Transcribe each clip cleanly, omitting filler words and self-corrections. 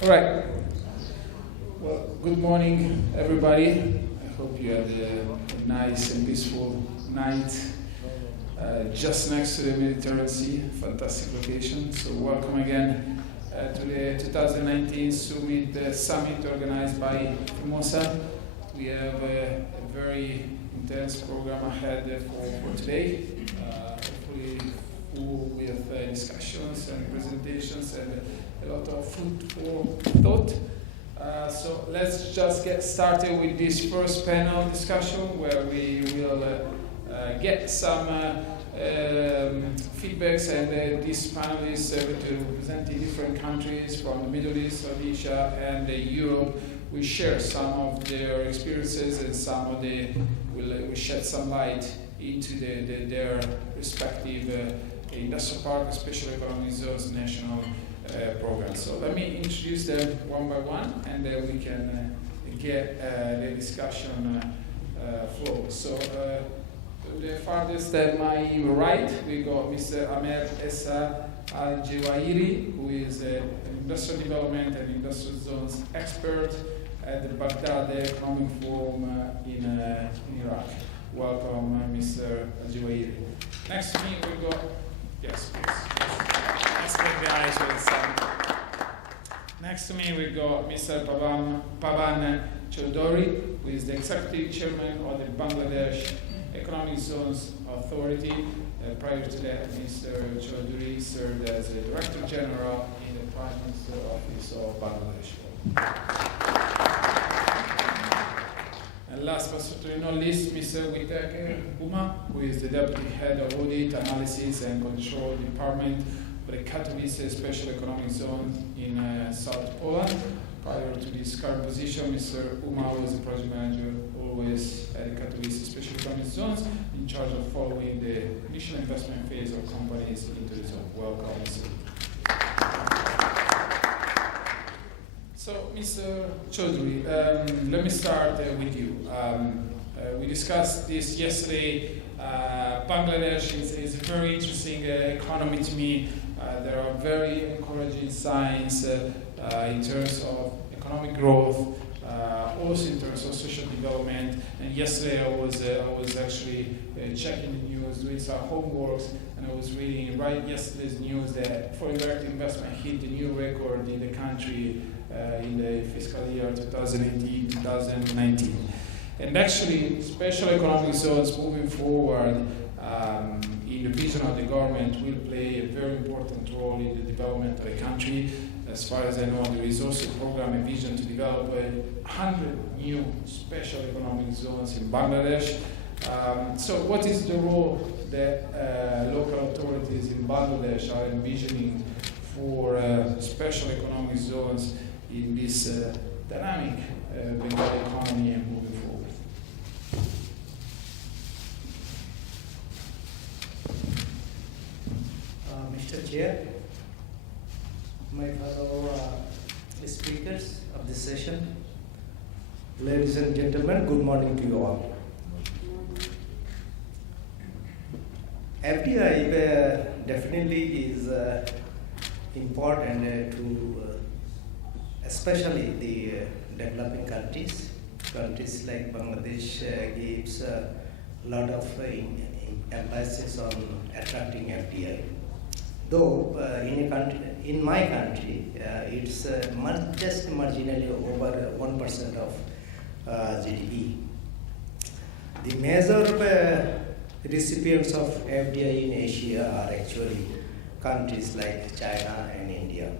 All right. Well, good morning, everybody. I hope you had a nice and peaceful night just next to the Mediterranean Sea. Fantastic location. So welcome again to the 2019 Summit organized by Formosa. We have a very intense program ahead for today. Hopefully full with discussions and presentations and a lot of food for thought. So let's just get started with this first panel discussion where we will get some feedbacks, and these panelists representing different countries from the Middle East, South Asia, and Europe will share some of their experiences, and some of will shed some light into their respective industrial park, special economic zones, national programs. So let me introduce them one by one, and then we can get the discussion flow. So the farthest at my right, we got Mr. Ahmed Essa Al-Jewairi, who is an industrial development and industrial zones expert at the Baghdad Economic Forum in Iraq. Welcome, Mr. Al-Jewairi. Next to me, we got, yes, please. Let's get the eyes with some. Next to me, we got Mr. Pavan Chaudhary, who is the executive chairman of the Bangladesh Economic Zones Authority. Prior to that, Mr. Chaudhary served as the Director General in the Prime Minister's Office of Bangladesh. And last but certainly not least, Mr. Whitaker Uma, who is the Deputy Head of Audit, Analysis and Control Department for the Katowice Special Economic Zone in South Poland. Prior to this current position, Mr. Uma was the project manager always at the Katowice Special Economic Zones, in charge of following the initial investment phase of companies into the zone. Welcome, Mr. So, Mr. Chaudhary, let me start with you. We discussed this yesterday. Bangladesh is a very interesting economy to me. There are very encouraging signs in terms of economic growth, also in terms of social development. And yesterday I was actually checking the news, doing some homework, and I was reading right yesterday's news that foreign direct investment hit the new record in the country in the fiscal year 2018-2019. And actually, special economic zones moving forward in the vision of the government will play a very important role in the development of the country. As far as I know, there is also a program, a vision to develop 100 new special economic zones in Bangladesh. So what is the role that local authorities in Bangladesh are envisioning for special economic zones in this dynamic Bengali economy and moving forward? Mr. Chair, my fellow speakers of this session, ladies and gentlemen, good morning to you all. FDI definitely is important to especially the developing countries. Countries like Bangladesh gives a lot of emphasis on attracting FDI. Though in my country, it's just marginally over 1% of GDP. The major recipients of FDI in Asia are actually countries like China and India.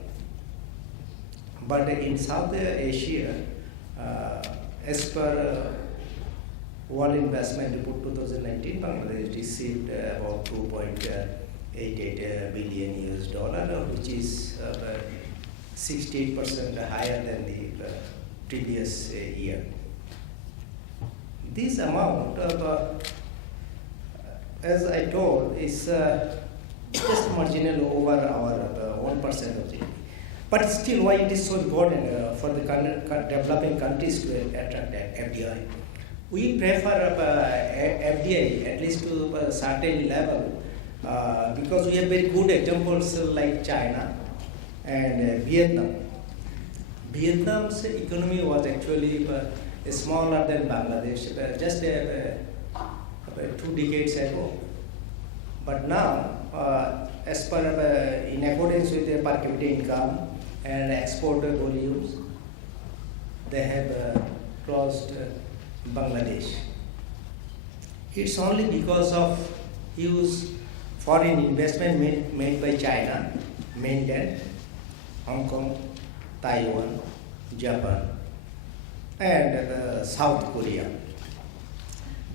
But in South Asia, as per World Investment Report 2019, Bangladesh received about 2.88 billion US dollar, which is 68% higher than the previous year. This amount, as I told, is just marginal over our 1% of GDP. But still, why it is so important for the developing countries to attract FDI? We prefer FDI at least to a certain level because we have very good examples like China and Vietnam. Vietnam's economy was actually smaller than Bangladesh just 2 decades ago. But now, as per in accordance with their per capita income and export volumes, they have crossed Bangladesh. It's only because of huge foreign investment made by China, mainland, Hong Kong, Taiwan, Japan, and South Korea.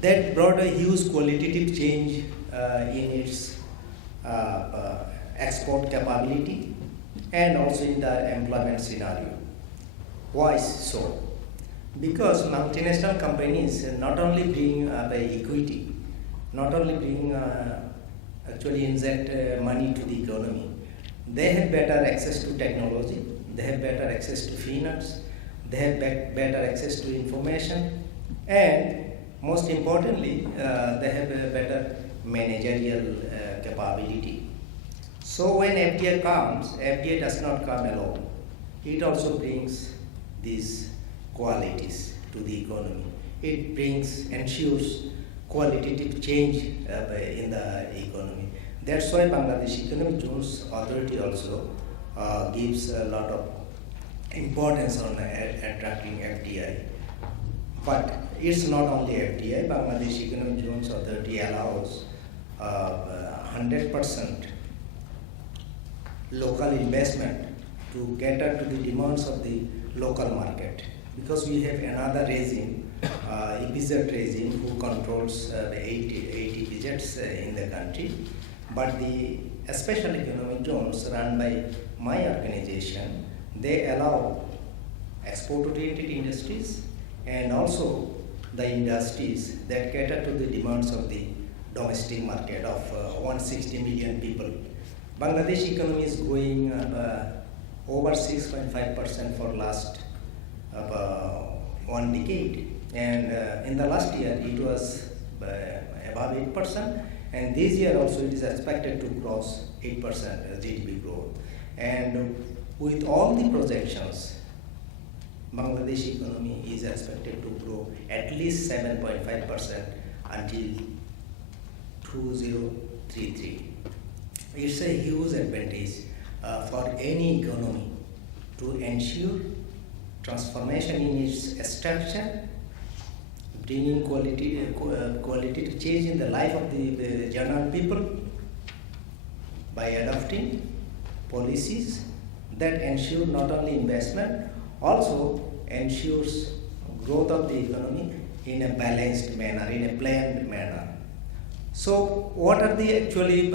That brought a huge qualitative change in its export capability and also in the employment scenario. Why so? Because multinational companies not only bring the equity, not only bring actually inject money to the economy, they have better access to technology, they have better access to finance, they have better access to information, and most importantly, they have a better managerial capability. So when FDI comes, FDI does not come alone. It also brings these qualities to the economy. It ensures qualitative change in the economy. That's why Bangladesh Economic Zones Authority also gives a lot of importance on attracting FDI. But it's not only FDI. Bangladesh Economic Zones Authority allows 100% local investment to cater to the demands of the local market. Because we have another regime, EPZ regime, who controls the 80 budgets in the country. But the special economic zones run by my organization, they allow export-oriented industries and also the industries that cater to the demands of the domestic market of 160 million people. Bangladesh economy is growing over 6.5% for last 1 decade, and in the last year it was above 8%, and this year also it is expected to cross 8% GDP growth. And with all the projections, Bangladesh economy is expected to grow at least 7.5% until 2033. It's a huge advantage for any economy to ensure transformation in its structure, bringing qualitative change in the life of the general people by adopting policies that ensure not only investment, also ensures growth of the economy in a balanced manner, in a planned manner. So what are the actually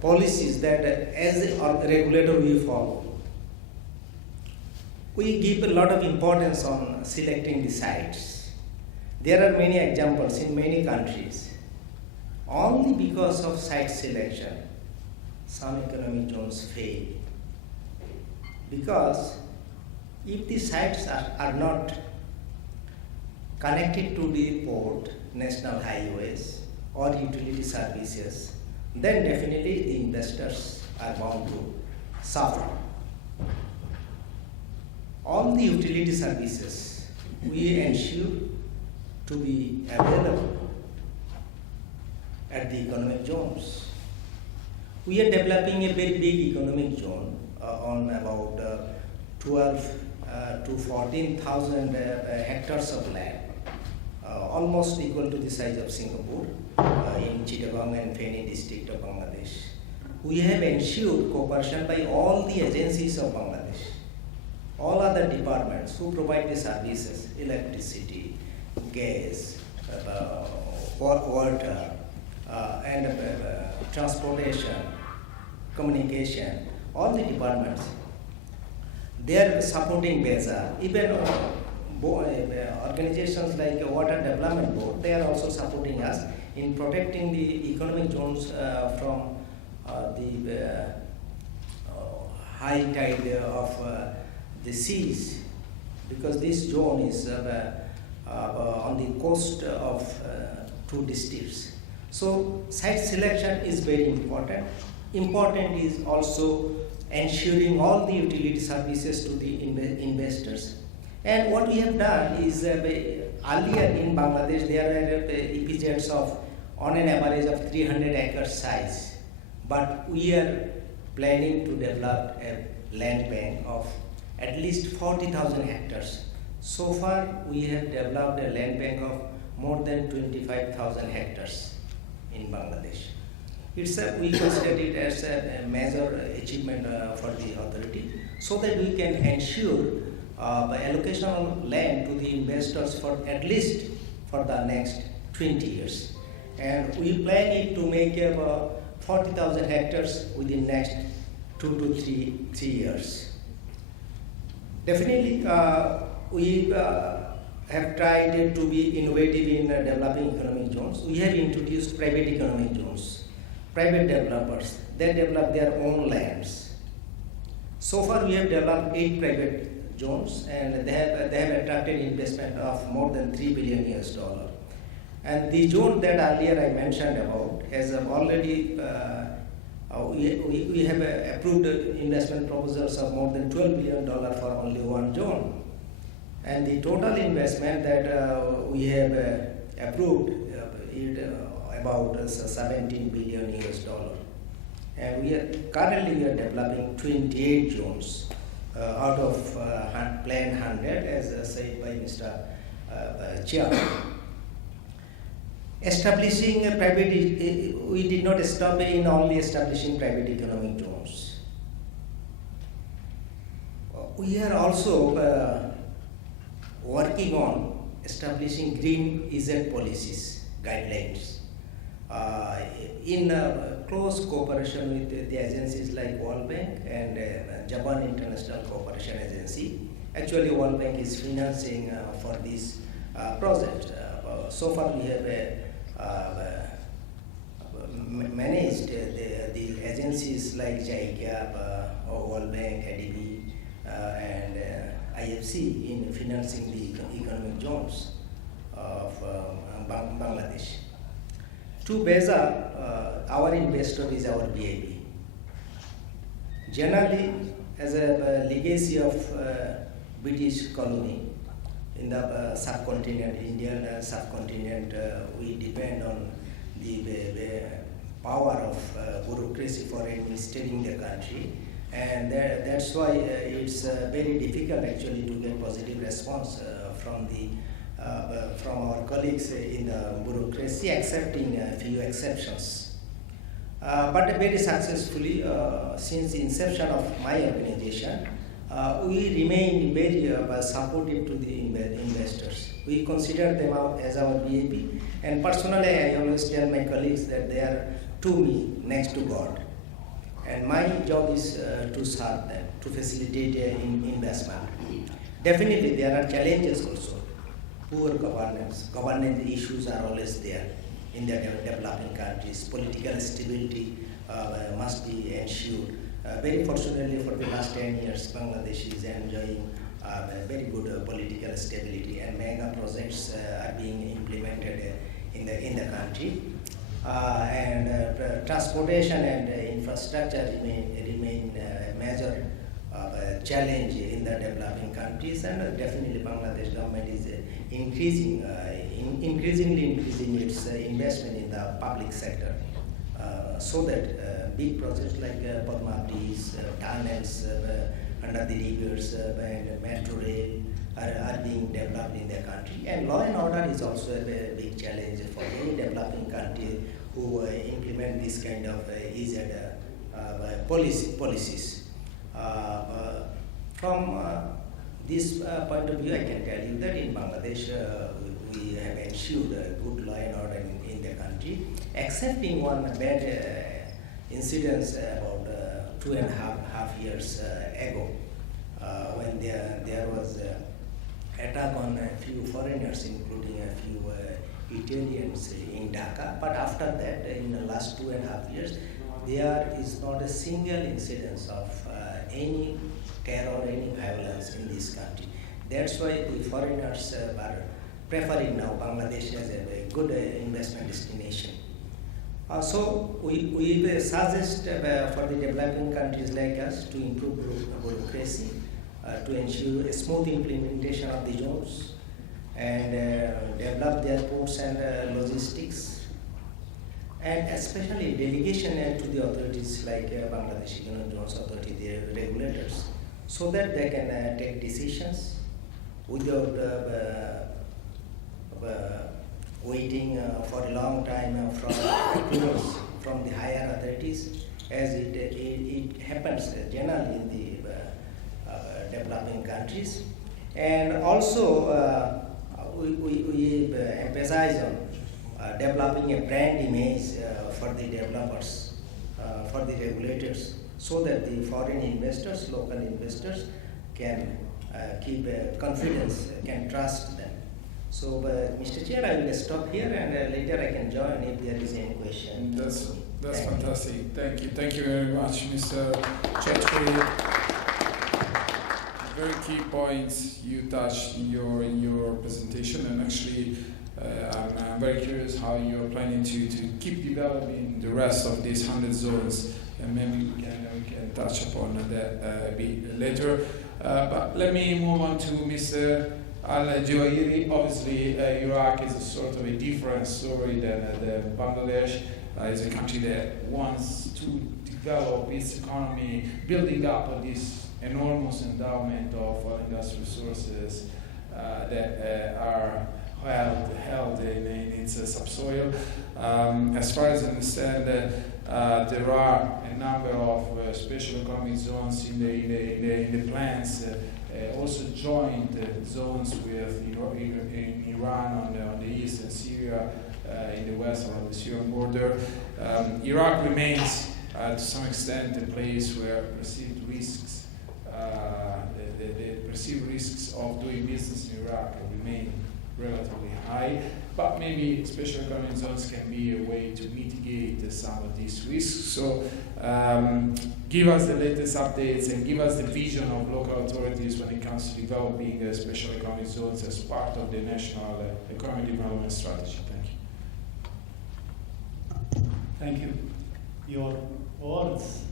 policies that as a regulator we follow? We give a lot of importance on selecting the sites. There are many examples in many countries. Only because of site selection, some economic zones fail. Because if the sites are not connected to the port, national highways, or utility services, then definitely the investors are bound to suffer. All the utility services we ensure to be available at the economic zones. We are developing a very big economic zone on about 12 to 14,000 hectares of land, almost equal to the size of Singapore in Chittagong and Feni district of Bangladesh. We have ensured cooperation by all the agencies of Bangladesh, all other departments who provide the services, electricity, gas, water, and transportation, communication, all the departments. They are supporting BESA. Even organizations like Water Development Board, they are also supporting us in protecting the economic zones from the high tide of the seas, because this zone is on the coast of two districts. So site selection is very important. Important is also ensuring all the utility services to the investors. And what we have done is earlier in Bangladesh there were EPZs of on an average of 300 acres size, but we are planning to develop a land bank of at least 40,000 hectares. So far we have developed a land bank of more than 25,000 hectares in Bangladesh. We consider it as a major achievement for the authority, so that we can ensure the allocation of land to the investors for at least for the next 20 years. And we plan it to make about 40,000 hectares within next 2 to 3 years. Definitely, we have tried to be innovative in developing economic zones. We have introduced private economic zones. Private developers, they develop their own lands. So far we have developed 8 private zones, and they have attracted investment of more than $3 billion US. And the zone that earlier I mentioned about has already, we have approved investment proposals of more than $12 billion for only one zone. And the total investment that we have approved about 17 billion US. And we are currently developing 28 zones out of Plan 100, as said by Mr. Chair. Establishing a private, we did not stop in only establishing private economic zones. We are also working on establishing green EZ policies, guidelines, in close cooperation with the agencies like World Bank and Japan International Cooperation Agency. Actually, World Bank is financing for this project. So far, we have managed the agencies like JICAP, World Bank, ADB, and IFC in financing the economic zones of Bangladesh. To Beza, our investor is our BIB. Generally, as a legacy of British colony in the subcontinent, Indian subcontinent, we depend on the power of bureaucracy for administrating the country, and that's why it's very difficult actually to get positive response from our colleagues in the bureaucracy, accepting a few exceptions. But very successfully, since the inception of my organization, we remain very supportive to the investors. We consider them as our BAP, and personally I always tell my colleagues that they are to me next to God. And my job is to serve them, to facilitate investment. Definitely there are challenges also. Poor governance issues are always there in the developing countries. Political stability must be ensured. Very fortunately, for the last 10 years, Bangladesh is enjoying very good political stability, and mega projects are being implemented in the country. And transportation and infrastructure remain a major challenge in the developing countries, and definitely Bangladesh government is increasingly increasing its investment in the public sector, so that big projects like Padma bridges, tunnels under the rivers, and metro rail are being developed in the country. And law and order is also a big challenge for any developing country who implement this kind of EZ policies. From this point of view, I can tell you that in Bangladesh we have ensured good law and order in the country, excepting one bad incident about 2.5 years ago, when there was attack on a few foreigners, including a few Italians in Dhaka. But after that, in the last 2.5 years, there is not a single incidence of any terror, any violence in this country. That's why the foreigners are preferring now Bangladesh as a very good investment destination. So we suggest for the developing countries like us to improve bureaucracy, to ensure a smooth implementation of the zones, and develop their ports and logistics, and especially delegation to the authorities like Bangladesh Zones Authority, the regulators, so that they can take decisions without waiting for a long time from approvals from the higher authorities, as it happens generally in the developing countries. And also we emphasize on developing a brand image for the developers, for the regulators, so that the foreign investors, local investors can keep confidence, can trust them. So, Mr. Chair, I will stop here, and later I can join if there is any question. That's fantastic. Thank you very much, Mr. Chetri. Very key points you touched in your presentation, and actually I'm very curious how you're planning to keep developing the rest of these 100 zones, and maybe we can touch upon that a bit later. But let me move on to Mr. Al-Jawahiri. Obviously, Iraq is a sort of a different story than Bangladesh. It's a country that wants to develop its economy, building up on this enormous endowment of industrial resources that are held in its subsoil. As far as I understand, there are a number of special economic zones in the plans, also joint zones with in Iran on the east and Syria in the west along the Syrian border. Iraq remains to some extent a place where perceived risks, the perceived risks of doing business in Iraq remain relatively high, but maybe special economic zones can be a way to mitigate some of these risks. So give us the latest updates and give us the vision of local authorities when it comes to developing special economic zones as part of the national economic development strategy. Thank you. Thank you. Your words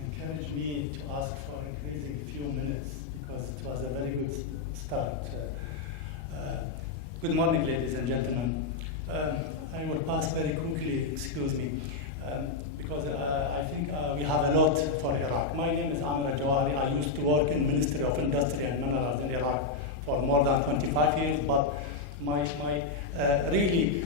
encouraged me to ask for increasing a few minutes, because it was a very good start. Good morning, ladies and gentlemen. I will pass very quickly, excuse me, because I think we have a lot for Iraq. My name is Amir Al-Jawahiri. I used to work in Ministry of Industry and Minerals in Iraq for more than 25 years, but my really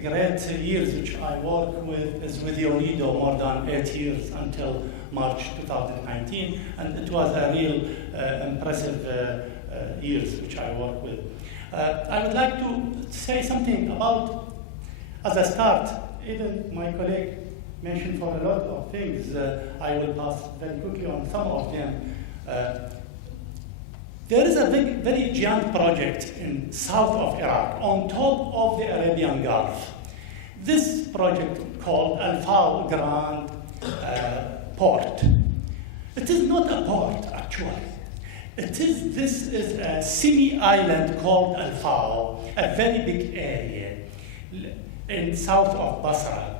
great years which I work with is with UNIDO, more than 8 years until March 2019, and it was a real impressive years which I work with. I would like to say something about, as a start, even my colleague mentioned for a lot of things, I will pass very quickly on some of them. There is a very giant project in south of Iraq, on top of the Arabian Gulf. This project called Al-Faw Grand Port. It is not a port, actually. This is a semi-island called Al-Faw, a very big area in south of Basra.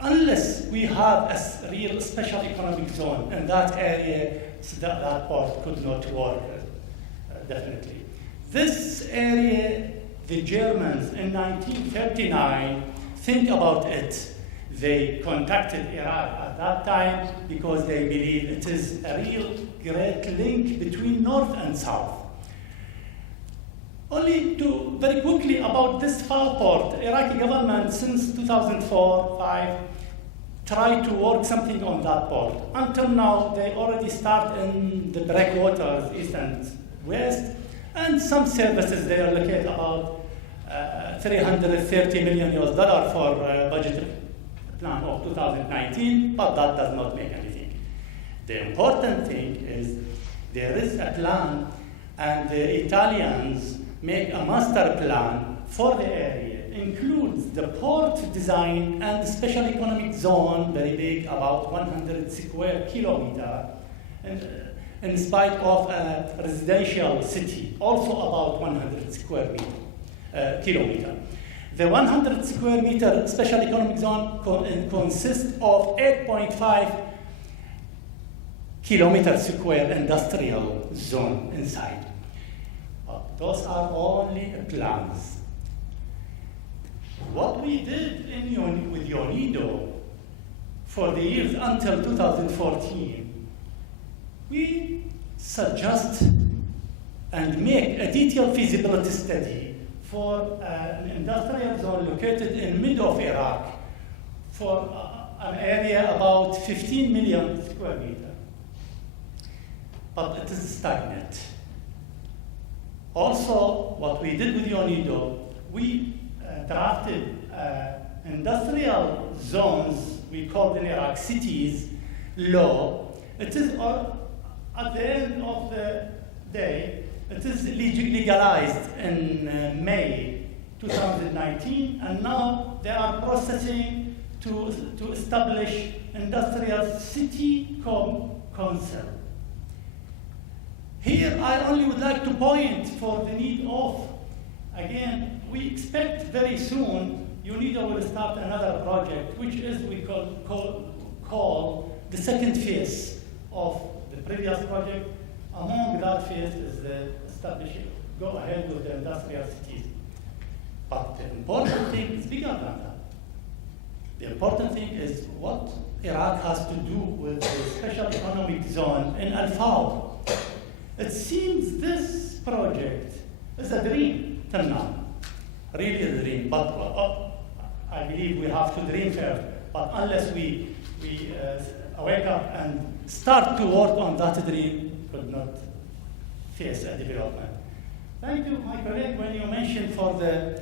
Unless we have a real special economic zone in that area, that port could not work, definitely. This area, the Germans in 1939, think about it. They contacted Iraq at that time because they believe it is a real great link between North and South. Only to very quickly about this Faw port, Iraqi government since 2004-5 tried to work something on that port. Until now, they already start in the breakwaters, east and west, and some services they allocate about $330 million for budget plan of 2019, but that does not make anything. The important thing is there is a plan, and the Italians make a master plan for the area. It includes the port design and the special economic zone, very big, about 100 square kilometer, and in spite of a residential city, also about 100 square kilometer. The 100 square meter special economic zone consists of 8.5 kilometer square industrial zone inside. Those are only plans. What we did with UNIDO for the years until 2014, we suggest and make a detailed feasibility study for an industrial zone located in mid of Iraq for an area about 15 million square meters. But it is stagnant. Also, what we did with UNIDO, we drafted industrial zones, we called in Iraq cities, law. It is at the end of the day, it is legalized in May 2019, and now they are processing to establish industrial city council. Here, I only would like to point for the need of, again, we expect very soon UNIDO will start another project, which is we call the second phase of the previous project. Among that phase is the establishing, go ahead with the industrial cities. But the important thing is bigger than that. The important thing is what Iraq has to do with the special economic zone in Al-Fawd. It seems this project is a dream till now, really a dream, but I believe we have to dream first. But unless we wake up and start to work on that dream, could not face a development. Thank you, my colleague, when you mentioned for the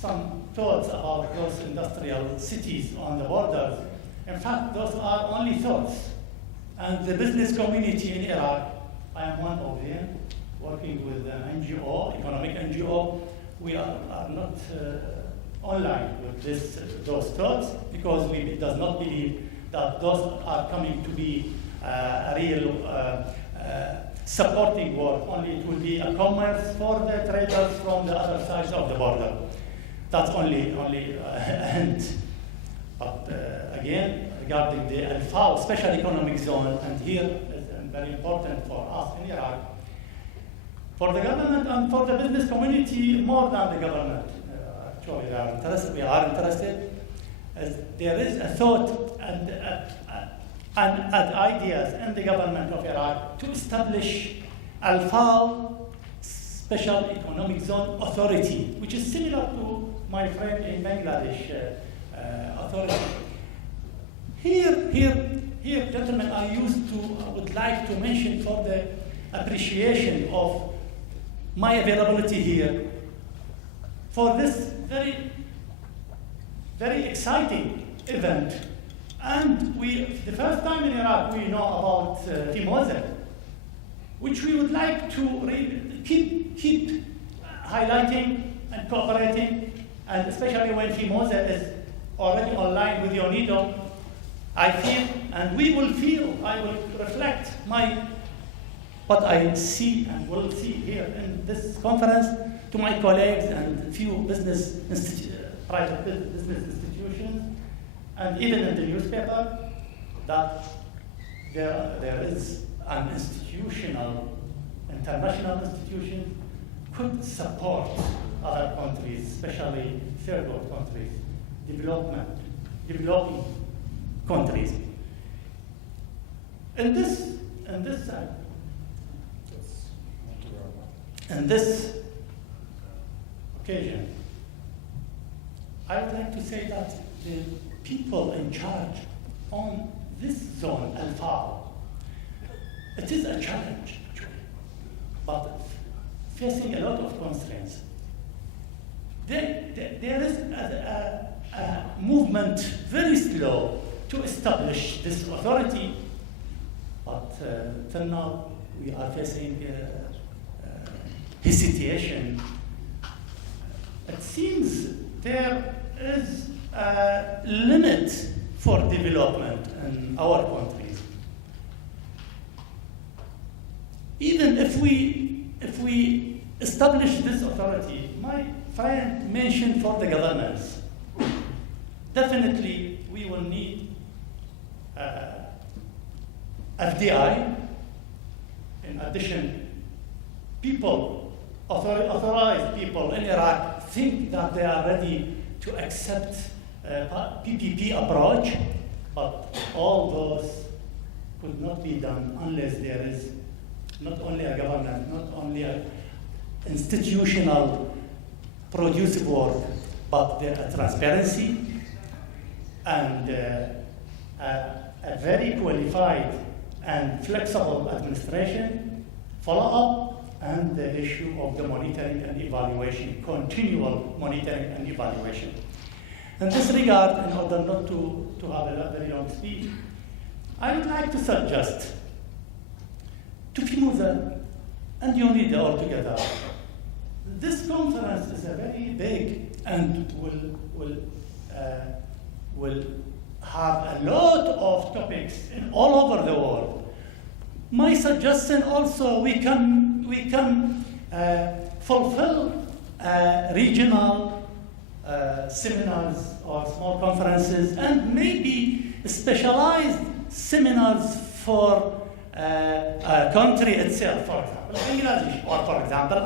some thoughts about those industrial cities on the borders. In fact, those are only thoughts. And the business community in Iraq, I am one of them, working with an NGO, economic NGO. We are not online with those thoughts because we does not believe that those are coming to be a real supporting work. Only it will be a commerce for the traders from the other sides of the border. That's only a hint. But again, regarding the Al-Fawd special economic zone, and here is very important for us in Iraq, for the government and for the business community more than the government. Actually, we are interested. There is a thought and ideas in the government of Iraq to establish Al-Fawd Special Economic Zone Authority, which is similar to my friend in Bangladesh authority. Here, gentlemen, I would like to mention for the appreciation of my availability here for this very, very exciting event. And the first time in Iraq we know about Timor, which we would like to keep highlighting and cooperating, and especially when Timor is already online with UNIDO, I feel, and we will feel, I will reflect what I see and will see here in this conference to my colleagues and few private business institutions, and even in the newspaper, that there is an international institution could support other countries, especially third world countries, developing countries. In this occasion, I would like to say that the people in charge on this zone, Al-Fawd, it is a challenge, actually, but facing a lot of constraints. There is a movement very slow to establish this authority, but till now we are facing hesitation. It seems there is a limit for development in our countries. Even if we establish this authority, my friend mentioned for the governance. Definitely, we will need FDI. In addition, people, authorized people in Iraq think that they are ready to accept PPP approach, but all those could not be done unless there is not only a government, not only an institutional produce work, but there are transparency and a very qualified and flexible administration, follow-up, and the issue of the monitoring and evaluation, continual monitoring and evaluation. In this regard, in order not to have a very long speech, I would like to suggest to FIMUSA and UNIDA altogether. This conference is a very big and will have a lot of topics in all over the world. My suggestion also, we can fulfill regional seminars or small conferences and maybe specialized seminars for a country itself, for example, Bangladesh, or for example,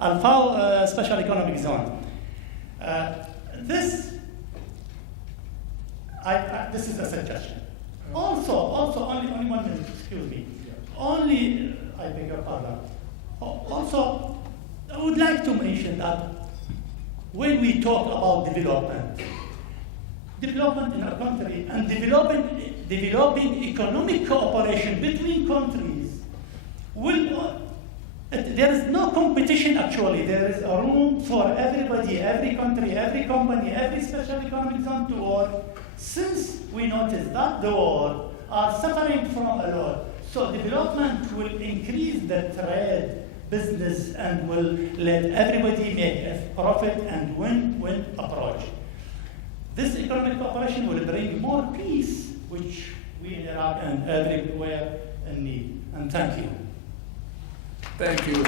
Alfao Special Economic Zone. This is a suggestion. Also, only 1 minute, excuse me. I beg your pardon. Also, I would like to mention that when we talk about development in our country and developing economic cooperation between countries, there is no competition actually. There is a room for everybody, every country, every company, every special economic zone to work, since we notice that the world are suffering from a lot. So development will increase the trade, business, and will let everybody make a profit and win-win approach. This economic cooperation will bring more peace, which we in Iraq and everywhere need. And thank you. Thank you.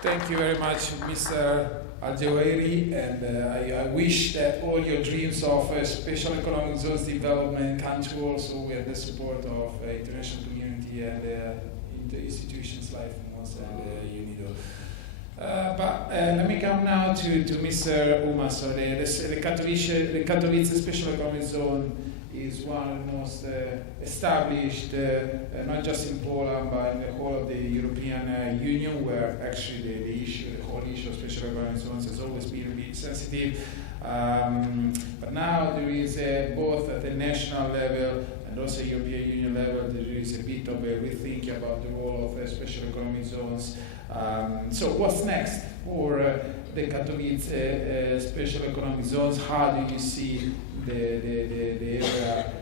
Thank you very much, Mr. Al-Jawairi, and I wish that all your dreams of special economic zones development come true also with the support of the international community and the institutions like FIMUSA and UNIDO. But let me come now to Mr. Uma. So the Katowice Special Economic Zone is one of the most established, not just in Poland, but in the whole of the European Union, where actually the whole issue of special economic zones has always been a bit sensitive. But now there is both at the national level and also European Union level, there is a bit of a rethink about the role of special economic zones. So what's next for the Katowice special economic zones? How do you see the area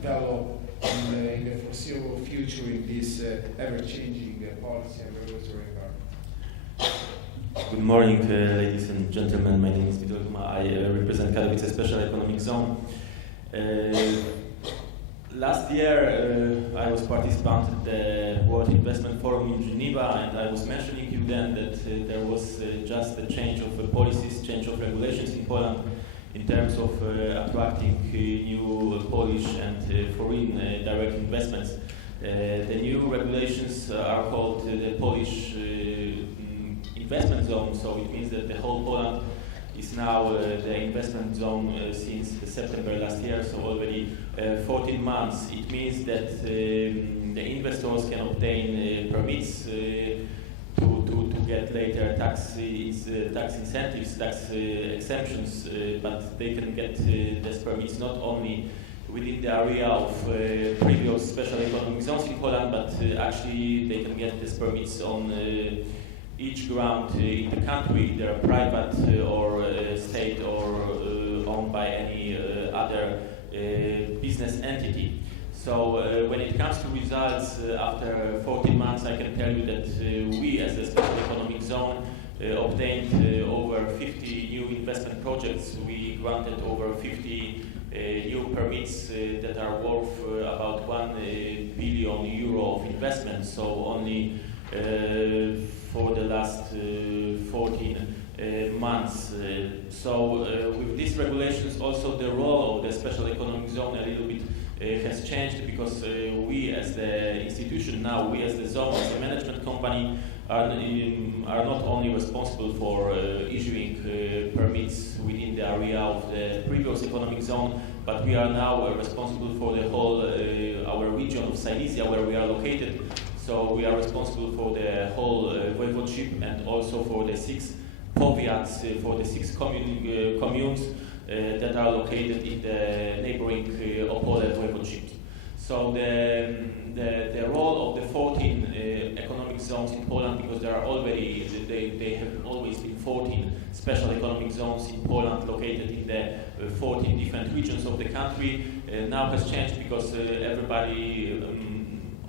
develop in the foreseeable future in this ever-changing policy and regulatory environment? Good morning, ladies and gentlemen. My name is Vidal Kuma. I represent Katowice Special Economic Zone. Last year, I was participant at the World Investment Forum in Geneva, and I was mentioning you then that there was just a change of policies, change of regulations in Poland in terms of attracting new Polish and foreign direct investments. The new regulations are called the Polish investment zone, so it means that the whole Poland is now the investment zone since September last year, so already 14 months. It means that the investors can obtain permits to get later tax incentives, tax exemptions, but they can get these permits not only within the area of previous special economic zones in Poland, but actually they can get these permits on each ground in the country, either private or state or owned by any other business entity. So when it comes to results, after 14 months, I can tell you that we as a special economic zone obtained over 50 new investment projects. We granted over 50 new permits that are worth about €1 billion of investment. So only for the last 14 months. With these regulations, also the role of the special economic zone a little bit has changed, because we as the institution now, we as the zone, as a management company, are not only responsible for issuing permits within the area of the previous economic zone, but we are now responsible for the whole our region of Silesia where we are located. So we are responsible for the whole voivodeship and also for the 6 powiats, for the 6 communes that are located in the neighboring Opole voivodeships. So the role of the 14 economic zones in Poland, because there are already, they have always been 14 special economic zones in Poland located in the 14 different regions of the country, now has changed, because everybody,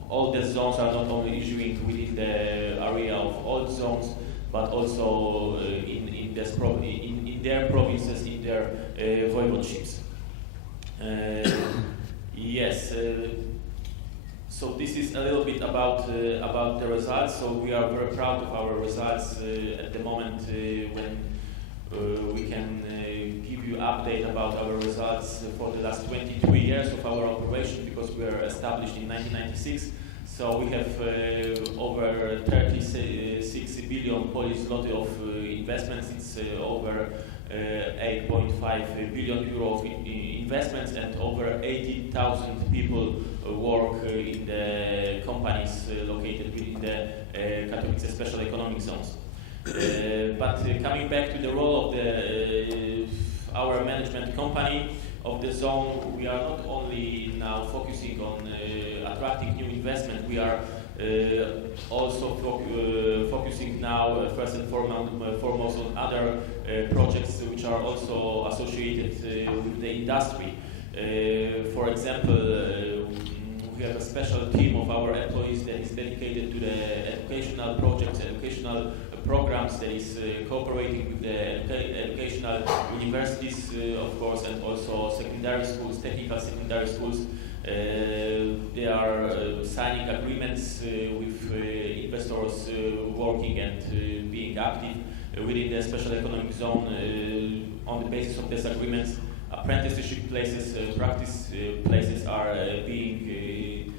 all the zones are not only issuing within the area of all zones, but also in their provinces, in their voivodeships. Yes. So this is a little bit about the results. So we are very proud of our results at the moment when we can give you update about our results for the last 23 years of our operation, because we were established in 1996. So we have over 36 billion Polish zloty of investments. It's over 8.5 billion euro of investments, and over 80,000 people work in the companies located within the Katowice special economic zones. But coming back to the role of our management company of the zone, we are not only now focusing on attracting new investment, we are also focusing now first and foremost on other projects which are also associated with the industry. For example, we have a special team of our employees that is dedicated to the educational projects, educational programs, that is cooperating with the educational universities, of course, and also secondary schools, technical secondary schools. They are signing agreements with investors working and being active within the special economic zone. On the basis of these agreements, apprenticeship places, practice places are being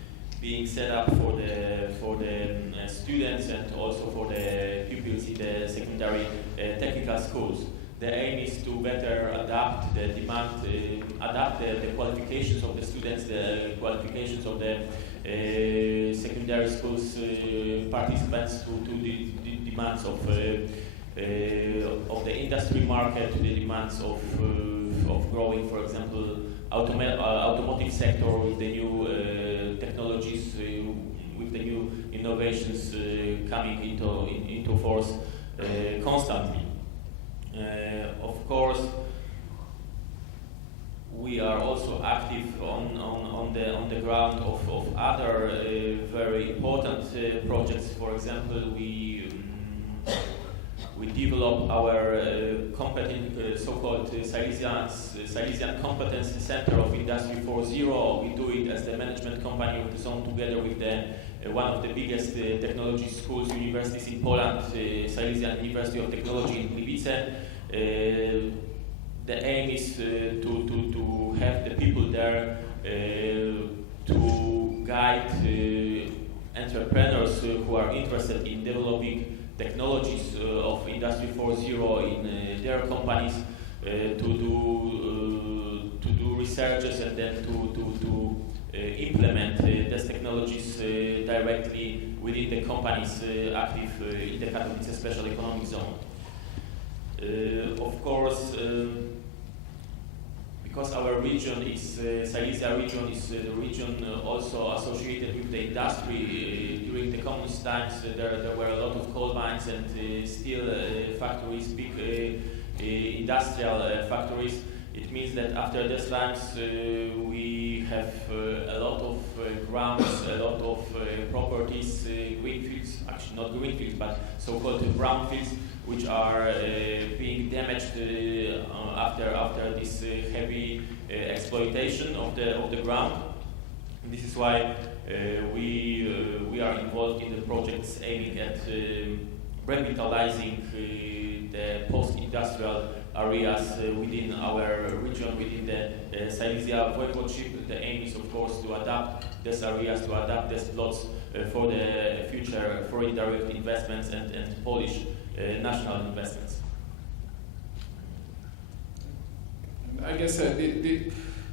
set up for the students and also for the pupils in the secondary technical schools. The aim is to better adapt the demand, adapt the qualifications of the students, the qualifications of the secondary schools participants to the demands of the industry market, to the demands of growing, for example, automotive sector with the new technologies, with the new innovations coming into force constantly. Of course, we are also active on the ground of other very important projects. For example, we develop our so-called Silesian Competence Center of Industry 4.0. We do it as the management company of the zone together with one of the biggest technology schools, universities in Poland, Silesian University of Technology in Gliwice. The aim is to have the people there to guide entrepreneurs who are interested in developing technologies of Industry 4.0 in their companies, to do researches and then to implement these technologies directly within the companies active in the Katowice Special Economic Zone. Of course, because our region is, Silesia region is the region also associated with the industry. During the communist times, there were a lot of coal mines and steel factories, big industrial factories. It means that after these times, we have a lot of grounds, a lot of properties, greenfields, actually not greenfields, but so-called brownfields, which are being damaged after this heavy exploitation of the ground. And this is why we are involved in the projects aiming at revitalizing the post-industrial areas within our region, within the Silesia voivodeship. The aim is, of course, to adapt these areas, to adapt these plots for the future foreign direct investments and Polish national investments. I guess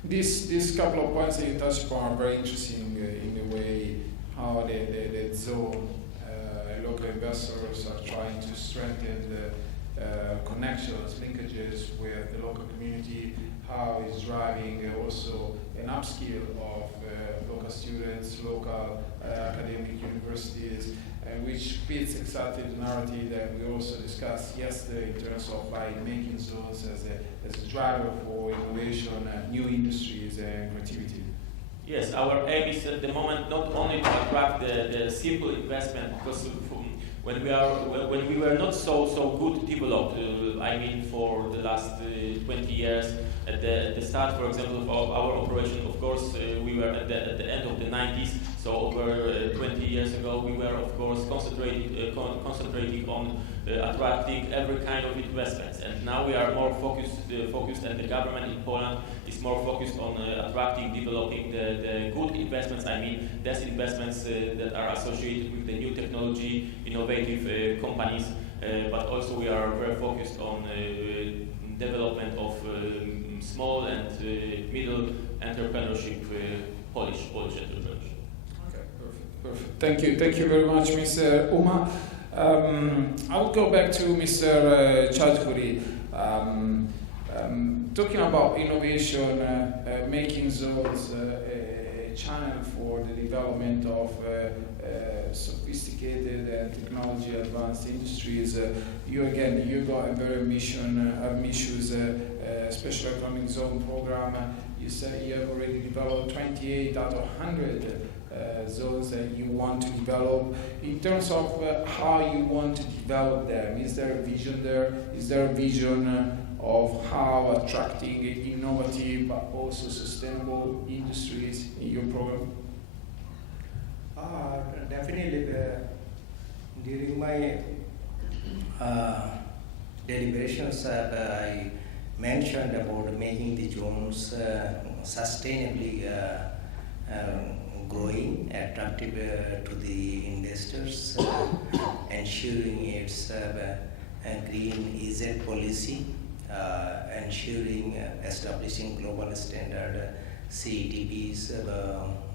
these couple of points that you touched upon are very interesting in the way how the zone local investors are trying to strengthen the connections, linkages with the local community, how it's driving also an upskill of local students, local academic universities, which fits exactly the narrative that we also discussed yesterday in terms of by making zones as a driver for innovation, new industries and creativity. Yes, our aim is at the moment not only to attract the simple investment, because when we were not so good developed, I mean for the last 20 years, at the start, for example, of our operation, of course, we were at the end of the 90s, so over 20 years ago, we were, of course, concentrating on attracting every kind of investments. And now we are more focused, and the government in Poland is more focused on attracting, developing the good investments. I mean, those investments that are associated with the new technology, innovative companies, but also we are very focused on development of small and middle entrepreneurship, Polish entrepreneurship. Okay, perfect. Thank you very much, Mr. Uma. I will go back to Mr. Chadhuri. Talking about innovation, making zones a channel for the development of sophisticated and technology advanced industries. You got a very ambitious special economic zone program. You said you have already developed 28 out of 100 zones that you want to develop. In terms of how you want to develop them, is there a vision there? Is there a vision of how attracting innovative but also sustainable industries in your program? Definitely. During my deliberations, I mentioned about making the zones sustainably growing, attractive to the investors, ensuring its green EZ policy, ensuring establishing global standard CETPs,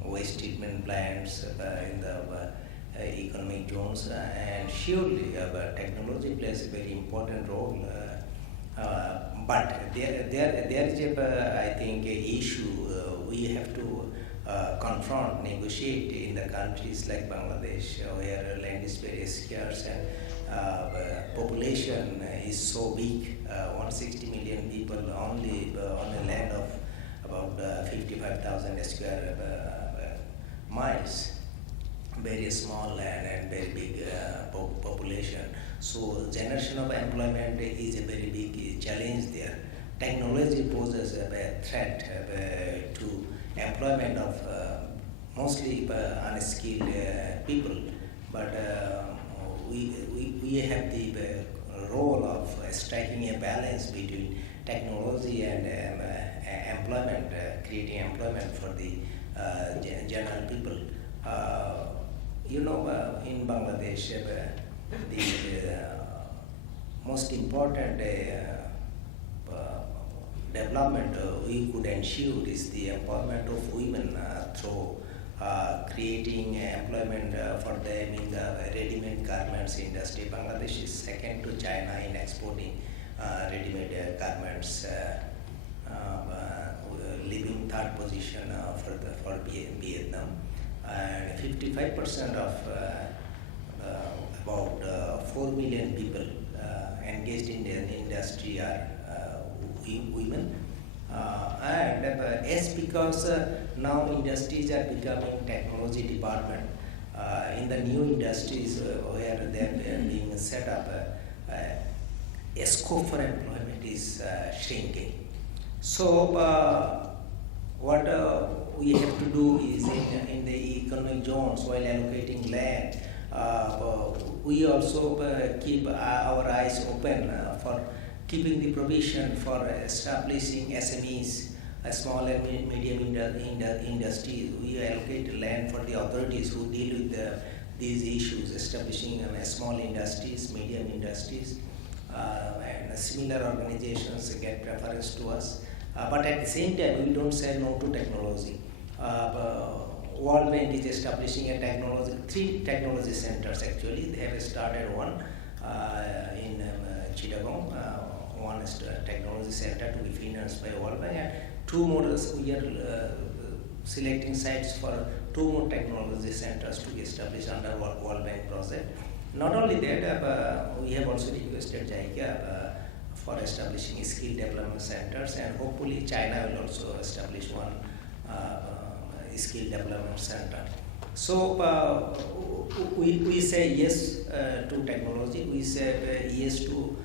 waste treatment plants in the economic zones, and surely technology plays a very important role. But there is I think, a issue we have to confront, negotiate in the countries like Bangladesh, where land is very scarce and population is so big, 160 million people only on a land of about 55,000 square miles. Very small land and very big population. So generation of employment is a very big challenge there. Technology poses a threat to employment of mostly unskilled people, but we have the role of striking a balance between technology and employment, creating employment for the general people. In Bangladesh, the most important development we could ensure is the empowerment of women through creating employment for them in the ready-made garments industry. Bangladesh is second to China in exporting ready-made garments, leaving third position for Vietnam. And 55% of about 4 million people engaged in the industry are women. And it's because now industries are becoming technology department. In the new industries where they're being set up, scope for employment is shrinking. So what we have to do is in the economic zones while allocating land, we also keep our eyes open for keeping the provision for establishing SMEs, small and medium industries. We allocate land for the authorities who deal with these issues, establishing small industries, medium industries, and similar organizations get preference to us. But at the same time, we don't say no to technology. World Bank is establishing three technology centers actually. They have started one in Chittagong. One is a technology center to be financed by World Bank, and two more we are selecting sites for two more technology centers to be established under World Bank project. Not only that, we have also requested JICA for establishing skill development centers, and hopefully China will also establish one skill development center. So we say yes to technology, we say yes to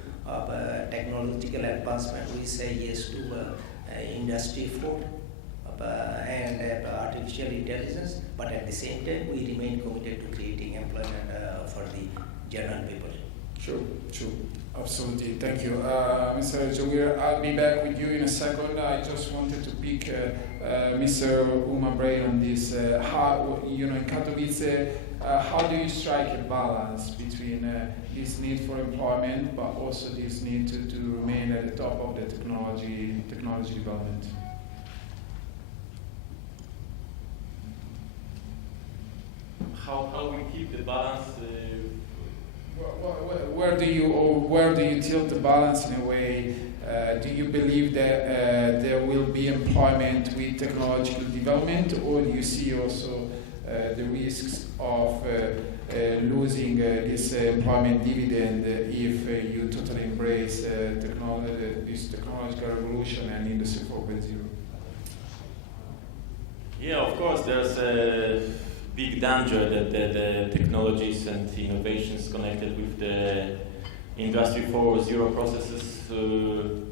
technological advancement, we say yes to Industry 4 and artificial intelligence, but at the same time we remain committed to creating employment for the general people. Sure, absolutely. Thank you. Mr. Jawir, I'll be back with you in a second. I just wanted to pick Mr. Uma Brain on this. How, in Katowice, how do you strike a balance between this need for employment, but also this need to remain at the top of the technology development? How we keep the balance? Where do you tilt the balance in a way? Do you believe that there will be employment with technological development, or do you see also the risks of losing this employment dividend if you totally embrace this technological revolution and Industry 4.0? Yeah, of course, there's a big danger that the technologies and innovations connected with the Industry 4.0 processes will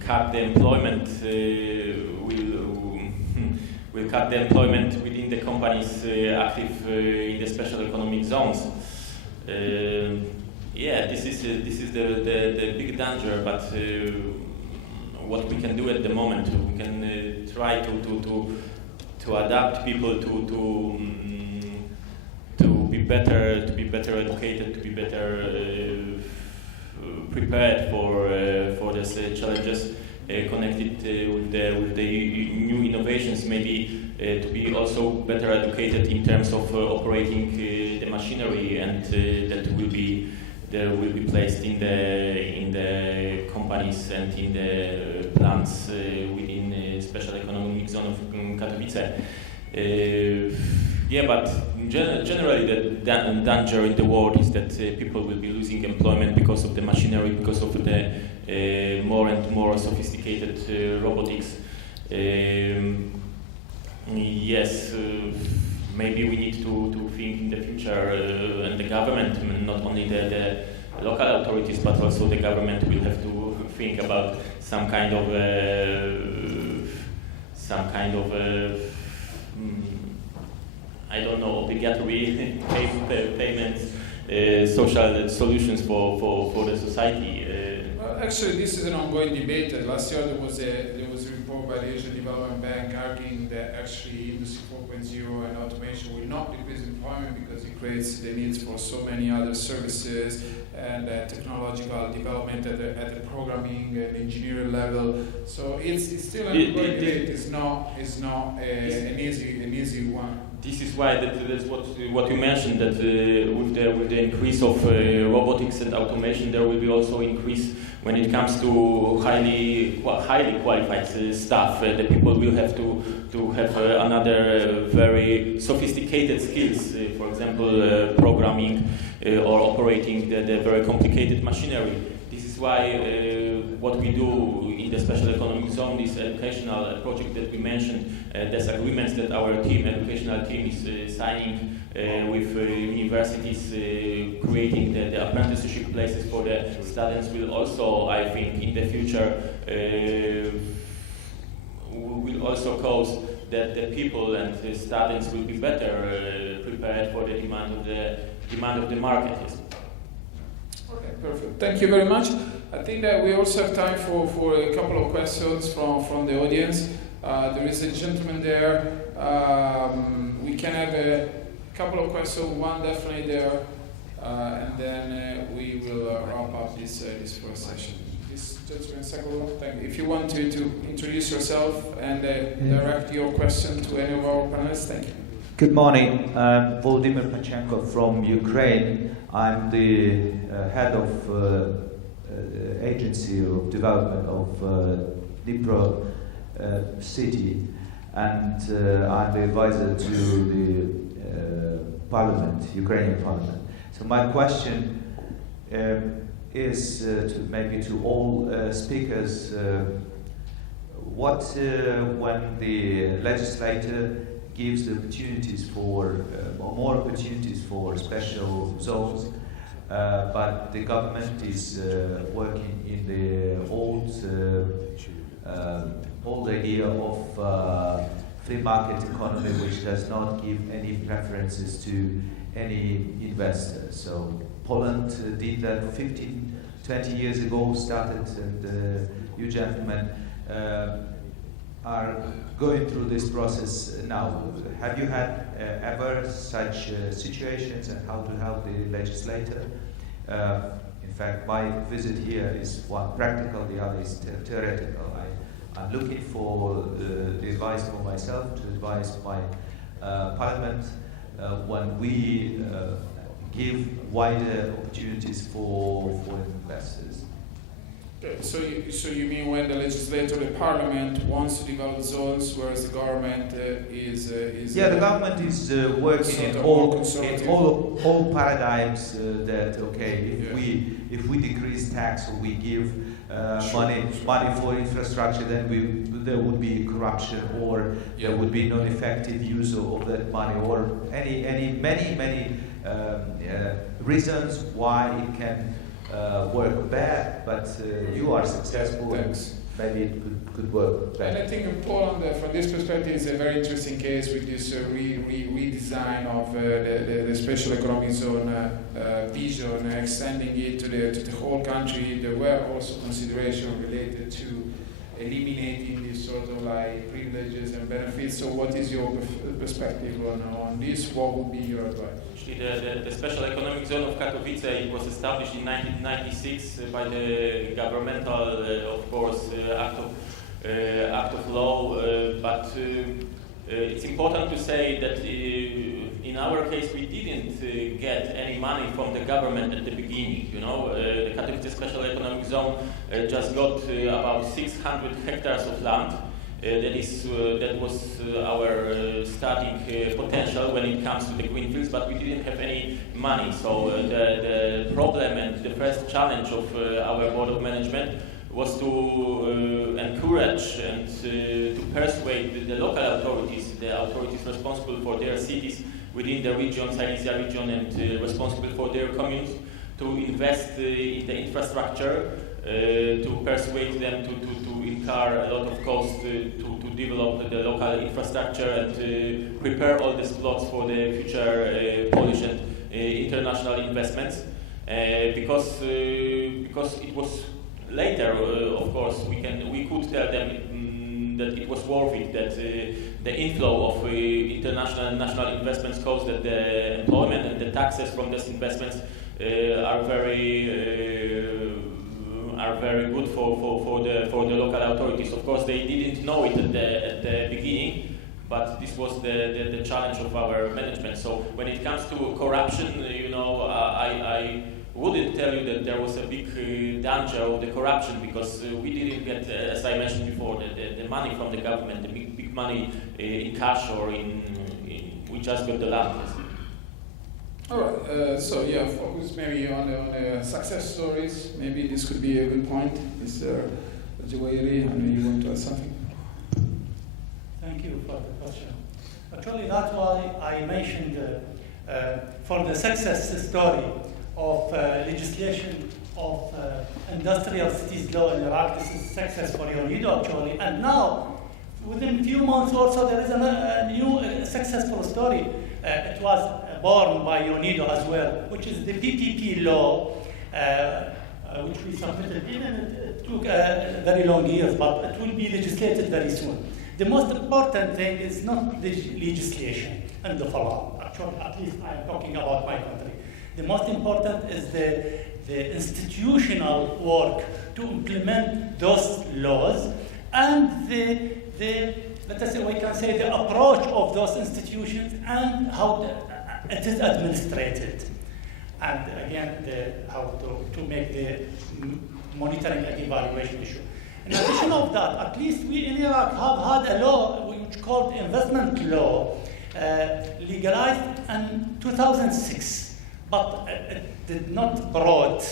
cut the employment. Will cut the employment within the companies active in the special economic zones. Yeah, this is the big danger, but. What we can do at the moment, we can try to adapt people to be better educated, to be better prepared for these challenges connected with the new innovations. Maybe to be also better educated in terms of operating the machinery, and that will be placed in the companies and in the plants within the special economic zone of Katowice. Yeah, but generally the danger in the world is that people will be losing employment because of the machinery, because of the more and more sophisticated robotics. Yes. Maybe we need to think in the future, and the government, not only the local authorities, but also the government will have to think about some kind of I don't know, obligatory payments, social solutions for the society. Well, actually, this is an ongoing debate. Last year there was a report by the Asian Development Bank arguing that actually Industry 4.0 and automation will not decrease employment because it creates the needs for so many other services and technological development at the programming and engineering level. So it's still an ongoing debate. It's not an easy one. This is why that's what you mentioned, that with the increase of robotics and automation, there will be also increase when it comes to highly qualified staff. The people will have to have another very sophisticated skills, for example, programming or operating the very complicated machinery. This is why what we do in the special economic zone, this educational project that we mentioned, there's agreements that our educational team is signing with universities, creating the apprenticeship places for the students will also, I think, in the future, will also cause that the people and the students will be better prepared for the demand of the market. Okay, perfect. Thank you very much. I think that we also have time for a couple of questions from the audience. There is a gentleman there. We can have a couple of questions, one definitely there, and then we will wrap up this first session. This gentleman, second one. Thank you. If you want to introduce yourself and direct your question to any of our panelists, thank you. Good morning. I'm Volodymyr Pachenko from Ukraine. I'm the head of Agency of Development of Dnipro city, and I'm the advisor to the parliament, Ukrainian parliament. So my question is to all speakers, when the legislator gives the opportunities for more opportunities for special zones, but the government is working in the old idea of free market economy, which does not give any preferences to any investor. So Poland did that 20 years ago, started, and you gentlemen are going through this process now. Have you had ever such situations, and how to help the legislator? In fact, my visit here is one practical, the other is theoretical. I'm looking for the advice for myself, to advise my parliament when we give wider opportunities for investors. So you mean when the legislator, the parliament, wants to develop zones, whereas the government is yeah, the government is working in all paradigms that if we decrease tax or we give money for infrastructure, then there would be corruption, or there would be non-effective use of that money, or many reasons why it can work bad, but you are successful. Thanks. Maybe it could work better. And I think in Poland, from this perspective, is a very interesting case with this redesign of the special economic zone vision, extending it to the whole country. There were also considerations related to eliminating these sort of like privileges and benefits. So what is your perspective on this? What would be your advice? Actually, the special economic zone of Katowice, it was established in 1996 by the governmental, of course, act of law, but it's important to say that in our case we didn't get any money from the government at the beginning. You know, the Katowice Special Economic Zone just got about 600 hectares of land. That was our starting potential when it comes to the greenfields, but we didn't have any money. So the problem and the first challenge of our board of management was to encourage and to persuade the local authorities, the authorities responsible for their cities within the region, Silesia region, and responsible for their communes, to invest in the infrastructure, to persuade them to incur a lot of cost to develop the local infrastructure and prepare all these plots for the future Polish and international investments. Because it was later, of course, we could tell them that it was worth it, that the inflow of international and national investments caused that the employment and the taxes from these investments are very good for the local authorities. Of course, they didn't know it at the beginning, but this was the challenge of our management. So when it comes to corruption, I wouldn't tell you that there was a big danger of the corruption, because we didn't get, as I mentioned before, the money from the government, the big money in cash or we just got the land. All right, so yeah, focus maybe on the success stories. Maybe this could be a good point. Mr. Jawairi, I know you want to add something? Thank you for the question. Actually, that's why I mentioned for the success story of legislation of industrial cities law in Iraq. This is success for UNIDO actually, and now within a few months also there is a new successful story. It was born by UNIDO as well, which is the PPP law, which we submitted. Even it took very long years, but it will be legislated very soon. The most important thing is not the legislation and the follow-up. Actually, at least I'm talking about my country. The most important is the institutional work to implement those laws and let us say, we can say the approach of those institutions and how it is administrated. And again, how to make the monitoring and evaluation issue. In addition of that, at least we in Iraq have had a law which called investment law, legalized in 2006, but it did not brought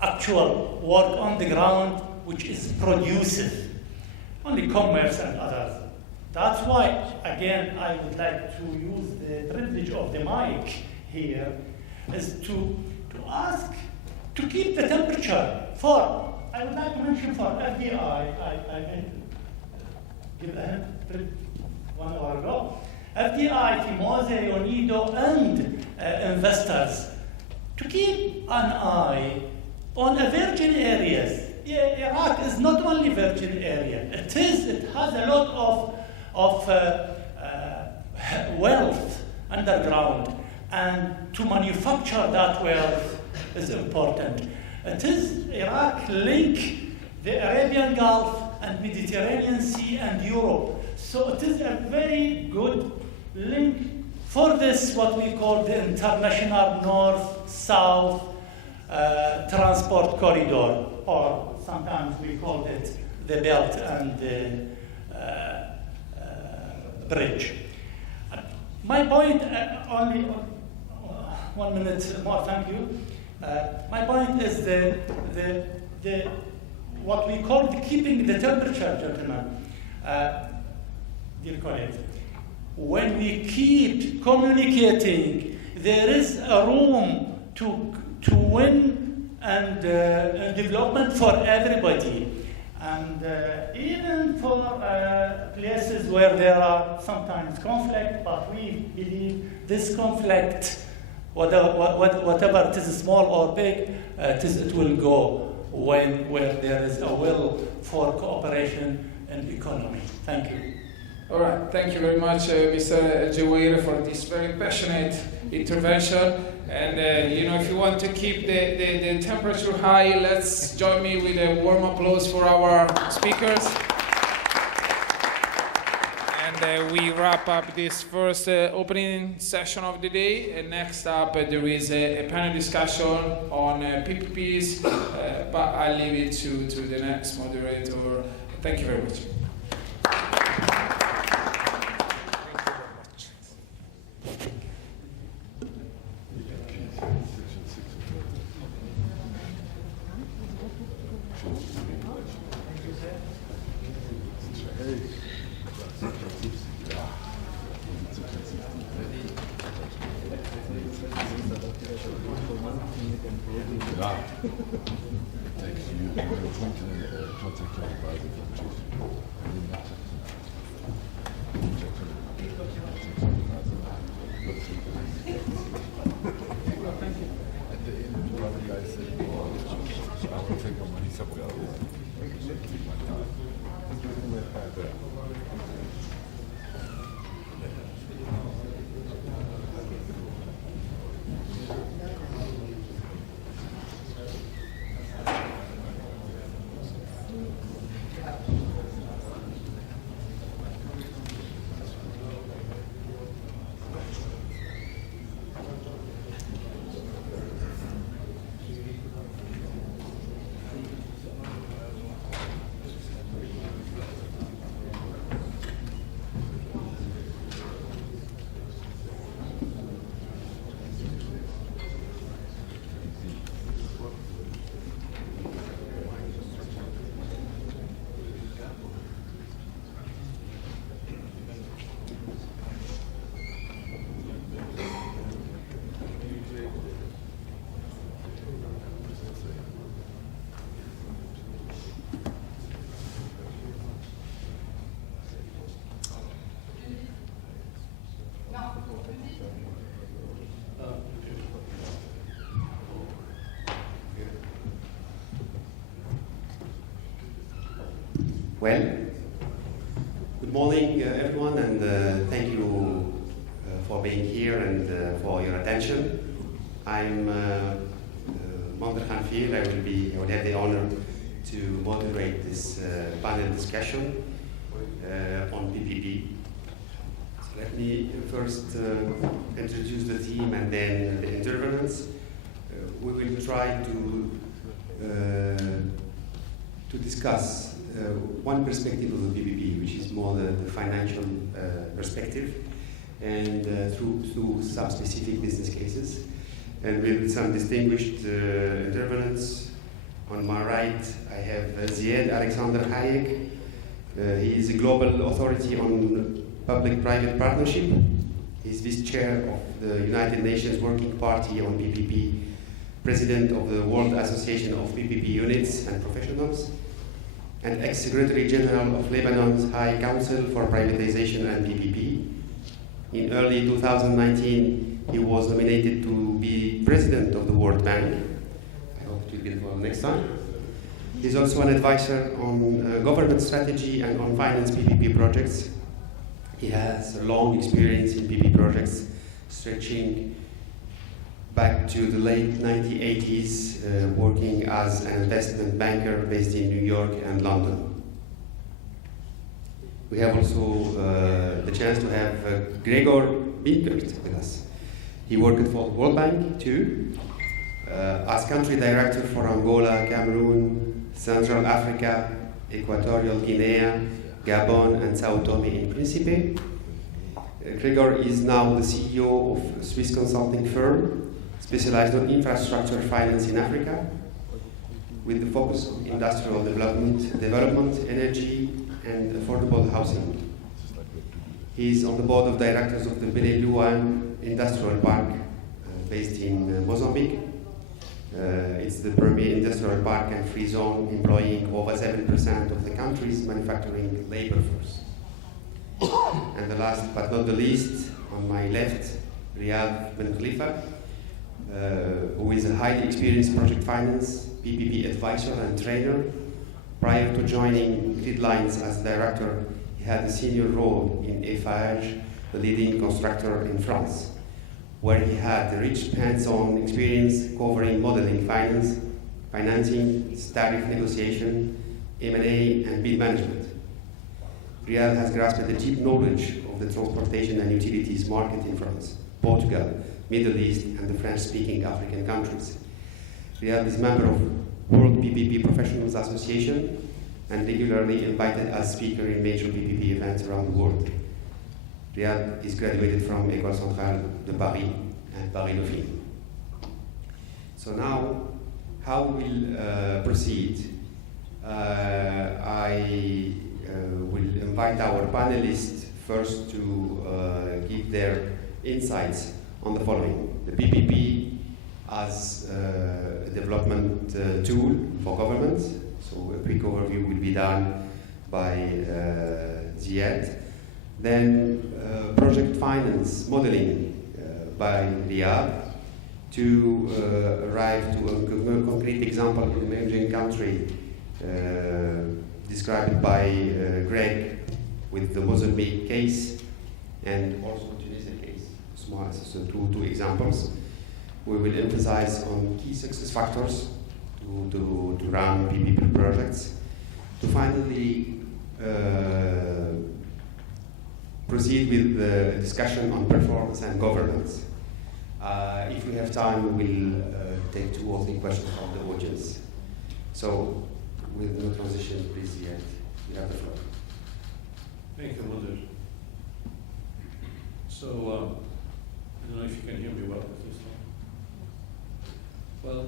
actual work on the ground which is producive, only commerce and others. That's why, again, I would like to use the privilege of the mic here, is to ask to keep the temperature for, I would like to mention for FDI, I give a hint 1 hour ago, FDI, Timose, UNIDO, and investors to keep an eye on the virgin areas. Yeah, Iraq is not only virgin area. It has a lot of wealth underground, and to manufacture that wealth is important. It is Iraq link the Arabian Gulf and Mediterranean Sea and Europe. So it is a very good link for this, what we call the international north-south transport corridor, or sometimes we call it the Belt and the Bridge. My point, only 1 minute more, thank you. My point is the what we call keeping the temperature, gentlemen. Dear colleagues, when we keep communicating, there is a room to win and development for everybody. And even for places where there are sometimes conflict, but we believe this conflict, whatever it is, small or big, it will go where there is a will for cooperation and economy. Thank you. All right, thank you very much, Mr. Jawair, for this very passionate intervention. And if you want to keep the temperature high, let's join me with a warm applause for our speakers. And we wrap up this first opening session of the day. And next up, there is a panel discussion on PPPs, but I'll leave it to the next moderator. Thank you very much. Well, good morning, everyone, and thank you for being here and for your attention. I'm Monter Khanfir. I will have the honor to moderate this panel discussion on PPP. So let me first introduce the theme and then the intervenants. We will try to discuss one perspective of the PPP, which is more the financial perspective, and through some specific business cases, and with some distinguished intervenants. On my right, I have Ziad Alexander Hayek. He is a global authority on public-private partnership. He's vice-chair of the United Nations Working Party on PPP, president of the World Association of PPP Units and Professionals, and ex-Secretary General of Lebanon's High Council for Privatization and PPP. In early 2019, he was nominated to be president of the World Bank. I hope to get for next time. He's also an advisor on government strategy and on finance PPP projects. He has a long experience in PPP projects, stretching back to the late 1980s, working as an investment banker based in New York and London. We have also the chance to have Gregor Binkert with us. He worked for the World Bank too, as country director for Angola, Cameroon, Central Africa, Equatorial Guinea, Gabon, and Sao Tome and Principe. Gregor is now the CEO of a Swiss consulting firm specialized on infrastructure finance in Africa, with the focus on industrial development, energy, and affordable housing. He is on the board of directors of the Beleluan Industrial Park, based in Mozambique. It's the premier industrial park and free zone, employing over 7% of the country's manufacturing labor force. And the last but not the least, on my left, Riyad Ben Khalifa, who is a highly experienced project finance, PPP advisor and trainer. Prior to joining Gridlines as director, he had a senior role in Eiffage, the leading constructor in France, where he had rich hands-on experience covering modeling finance, financing, tariff negotiation, M&A, and bid management. Riyad has grasped a deep knowledge of the transportation and utilities market in France, Portugal, Middle East, and the French-speaking African countries. Riyad is a member of World PPP Professionals Association and regularly invited as speaker in major PPP events around the world. Riyad is graduated from École Centrale de Paris and Paris Dauphine. So now, how we'll proceed? I will invite our panelists first to give their insights on the following. The PPP as a development tool for government. So a quick overview will be done by Ziad. Then project finance modeling by Riyad, to arrive to a concrete example of an emerging country described by Greg with the Mozambique case and also Tunisia case. So two examples. We will emphasize on key success factors to run PPP projects. To finally proceed with the discussion on performance and governance. If we have time, we will take 2 or 3 questions from the audience. So, with no transition, please, Ziad, you have the floor. Thank you, Mother. So, I don't know if you can hear me well with this one. Well,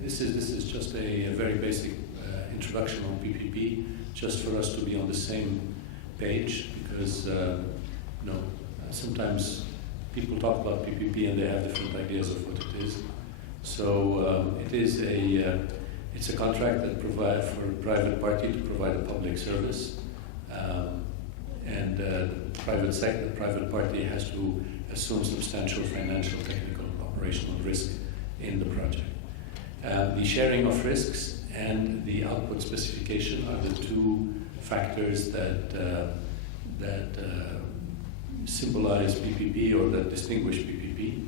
this is just a very basic introduction on PPP, just for us to be on the same page, because sometimes people talk about PPP and they have different ideas of what it is. So it's a contract that provides for a private party to provide a public service, and the private party has to assume substantial financial, technical, and operational risk in the project. The sharing of risks and the output specification are the two factors that symbolize PPP or that distinguish PPP.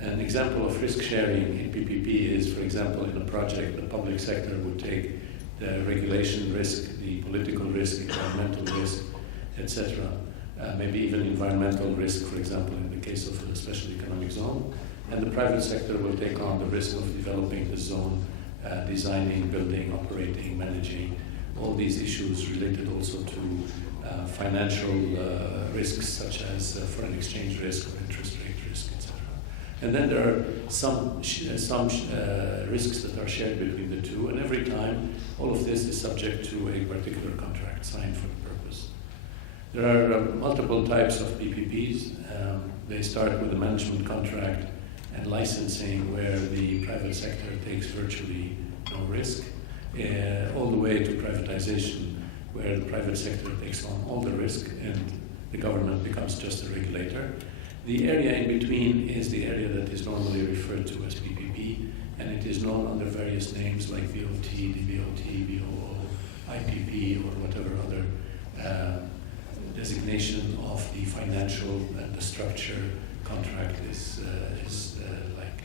An example of risk sharing in PPP is, for example, in a project, the public sector would take the regulation risk, the political risk, environmental risk, etc. Maybe even environmental risk, for example, in the case of a special economic zone. And the private sector will take on the risk of developing the zone, designing, building, operating, managing, all these issues related also to financial risks such as foreign exchange risk or interest rate risk, etc. And then there are some risks that are shared between the two, and every time all of this is subject to a particular contract signed for the purpose. There are multiple types of PPPs. They start with a management contract and licensing where the private sector takes virtually no risk, all the way to privatization where the private sector takes on all the risk and the government becomes just a regulator. The area in between is the area that is normally referred to as PPP, and it is known under various names like BOT, DBOT, BOO, IPP, or whatever other designation of the financial and the structure contract is like.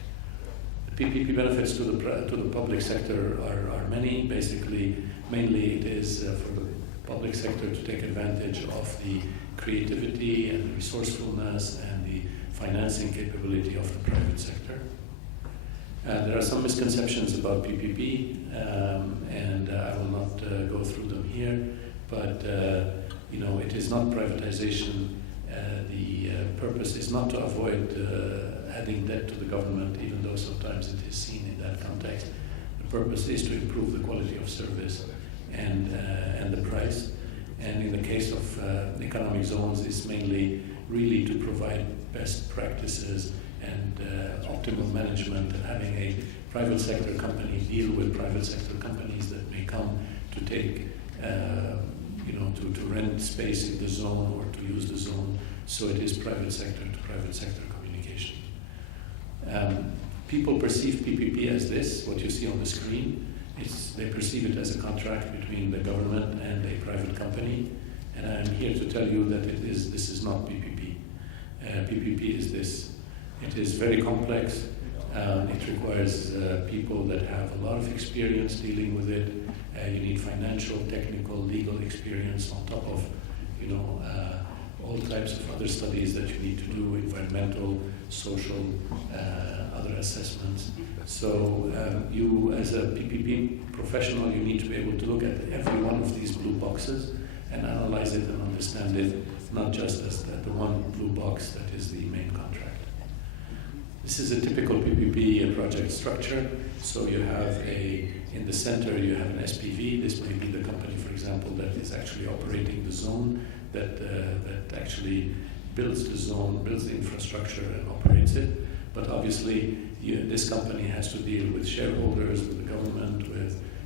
The PPP benefits to the public sector are many. Basically, mainly it is for the public sector to take advantage of the creativity and resourcefulness and the financing capability of the private sector. There are some misconceptions about PPP, and I will not go through them here, but it is not privatization. The purpose is not to avoid adding debt to the government, even though sometimes it is seen in that context. The purpose is to improve the quality of service and the price. And in the case of economic zones, it's mainly really to provide best practices and optimal management, and having a private sector company deal with private sector companies that may come to take, to rent space in the zone or to use the zone. So it is private sector to private sector communication. People perceive PPP as this, what you see on the screen. They perceive it as a contract between the government and a private company, and I'm here to tell you that this is not PPP. PPP is this. It is very complex. It requires people that have a lot of experience dealing with it. You need financial, technical, legal experience on top of, all types of other studies that you need to do, environmental, social, other assessments. So you, as a PPP professional, you need to be able to look at every one of these blue boxes and analyze it and understand it, not just as the one blue box that is the main contract. This is a typical PPP project structure. So you have in the center you have an SPV. This may be the company, for example, that is actually operating the zone, that actually builds the zone, builds the infrastructure and operates it. But obviously, this company has to deal with shareholders, with the government,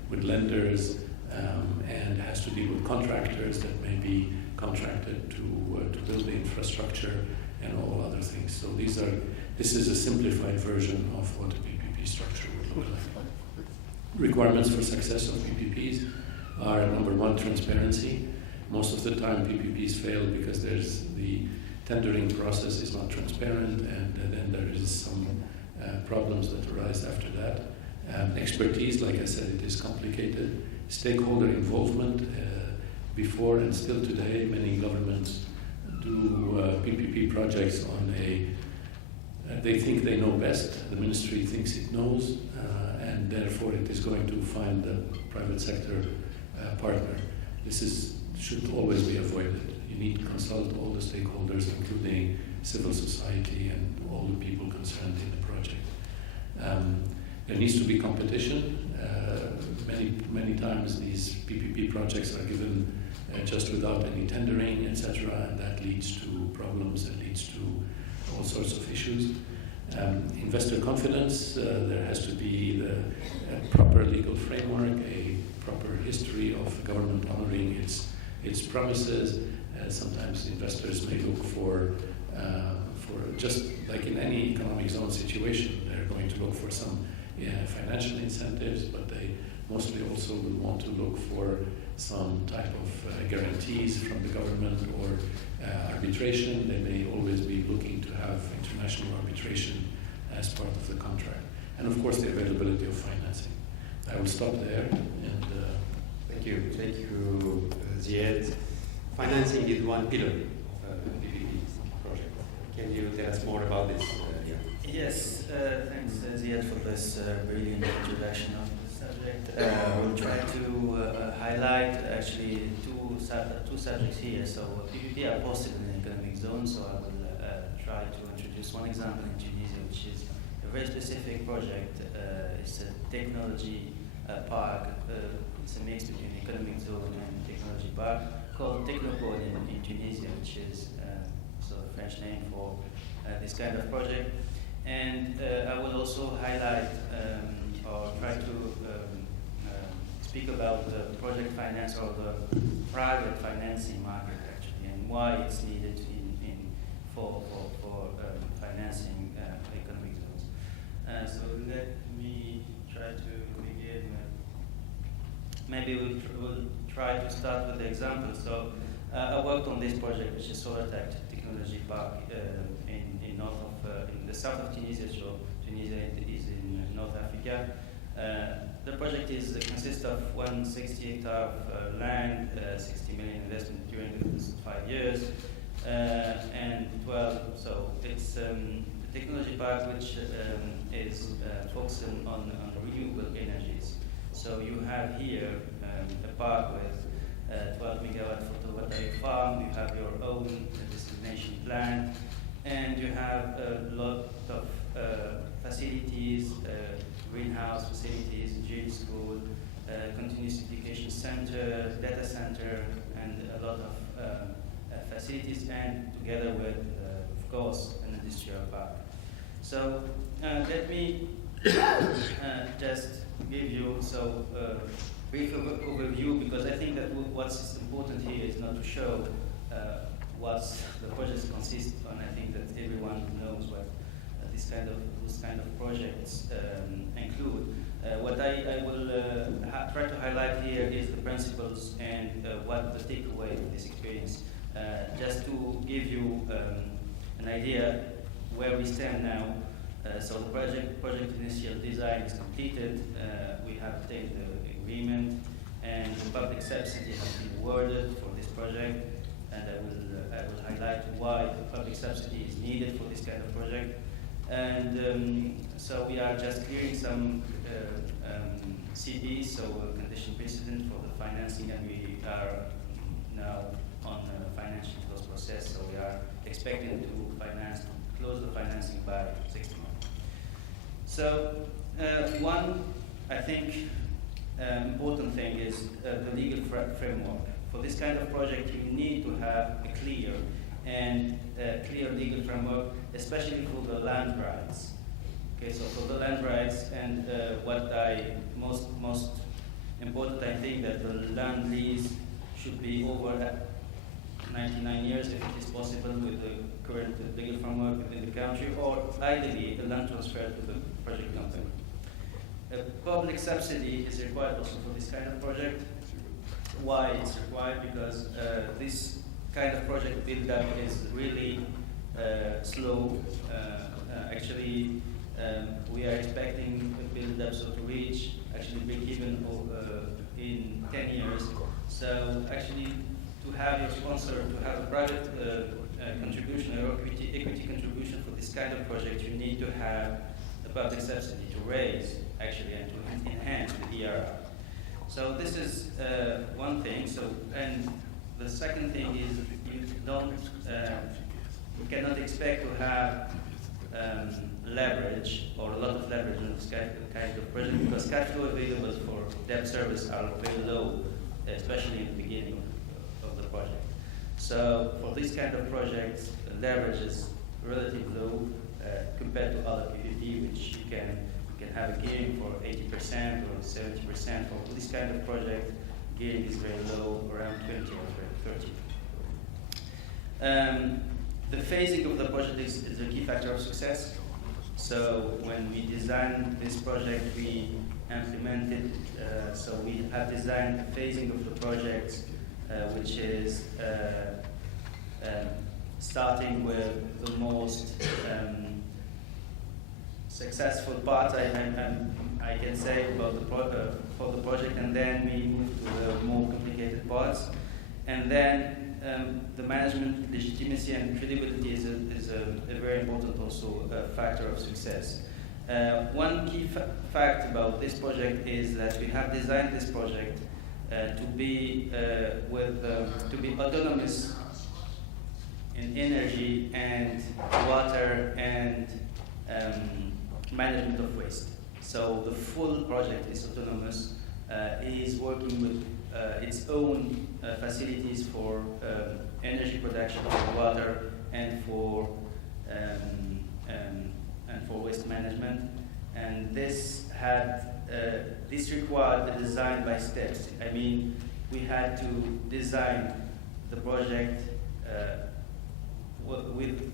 with lenders, and has to deal with contractors that may be contracted to build the infrastructure and all other things. So this is a simplified version of what a PPP structure would look like. Requirements for success of PPPs are, number one, transparency. Most of the time PPPs fail because the tendering process is not transparent, and then there is some problems that arise after that. Expertise, like I said, it is complicated. Stakeholder involvement, before and still today, many governments do PPP projects on they think they know best, the ministry thinks it knows, and therefore it is going to find a private sector partner. This should always be avoided. You need to consult all the stakeholders, including civil society and all the people concerned in the project. There needs to be competition. Many times these PPP projects are given just without any tendering, etc., and that leads to problems, that leads to all sorts of issues. Investor confidence, there has to be a proper legal framework, a proper history of government honoring its promises. Sometimes investors may look for just like in any economic zone situation, they're going to look for some financial incentives, but they mostly also will want to look for some type of guarantees from the government or arbitration. They may always be looking to have international arbitration as part of the contract. And of course, the availability of financing. I will stop there. And thank you, Ziad. Financing is one pillar of the PPP project. Can you tell us more about this? Yes, thanks Ziad for this brilliant introduction of the subject. We'll try to highlight actually two subjects here. So PPP are possible in economic zones, so I will try to introduce one example in Tunisia, which is a very specific project. It's a technology park. It's a mix between economic zone and technology park called Technopole in Tunisia, which is sort of French name for this kind of project. And I will also highlight or try to speak about the project finance or the private financing market actually, and why it's needed for financing economic zones. So let me try to begin. Maybe we'll try to start with the example. So I worked on this project, which is Solar Technology Park in the south of Tunisia. So Tunisia is in North Africa. The project consists of 160 hectare of land, 60 million investment during the 5 years, and 12. So it's a technology park which is focusing on renewable energies. So you have here a park with 12 megawatt photovoltaic farm. You have your own destination plant, and you have a lot of facilities, greenhouse facilities, gym school, continuous education center, data center, and a lot of facilities, and together with, of course, an industrial park. So let me just give you a brief overview, because I think that what's important here is not to show what the projects consist on. I think that everyone knows what those kind of projects include. What I will try to highlight here is the principles and what the takeaway of this experience. Just to give you an idea where we stand now. So the project initial design is completed. We have obtained the agreement, and the public subsidy has been awarded for this project. And I will highlight why the public subsidy is needed for this kind of project. And so we are just clearing some CPs, so a condition precedent for the financing, and we are now on a financial close process. So we are expecting to close the financing by 6 months. So one, I think, important thing is the legal framework. For this kind of project, you need to have a clear legal framework, especially for the land rights. Okay, so for the land rights, and what most important, I think that the land lease should be over 99 years, if it is possible, with the current legal framework within the country, or ideally a land transfer to the project company. A public subsidy is required also for this kind of project. Why it's required? Because this kind of project build-up is really slow. Actually, we are expecting a build-up to reach actually break even in 10 years. So actually, to have your sponsor, to have a private contribution or equity contribution for this kind of project, you need to have the public subsidy to raise actually and to enhance the ERR. So this is one thing. So, and the second thing is you cannot expect to have leverage or a lot of leverage on this kind of project, because cash flow available for debt service are very low, especially in the beginning of the project. So for this kind of projects, leverage is relatively low compared to other PPP, which you can have a gearing for 80% or 70%. For this kind of project, gearing is very low, around 20 or 30. The phasing of the project is a key factor of success. So when we designed this project, we implemented. So we have designed the phasing of the project, which is starting with the most successful part I can say about for the project, and then we move to the more complicated parts. And then the management legitimacy and credibility is a very important also factor of success. One key fact about this project is that we have designed this project to be autonomous in energy and water and management of waste. So the full project is autonomous. Is working with its own facilities for energy production, for water, and for waste management. And this required a design by steps. I mean, we had to design the project with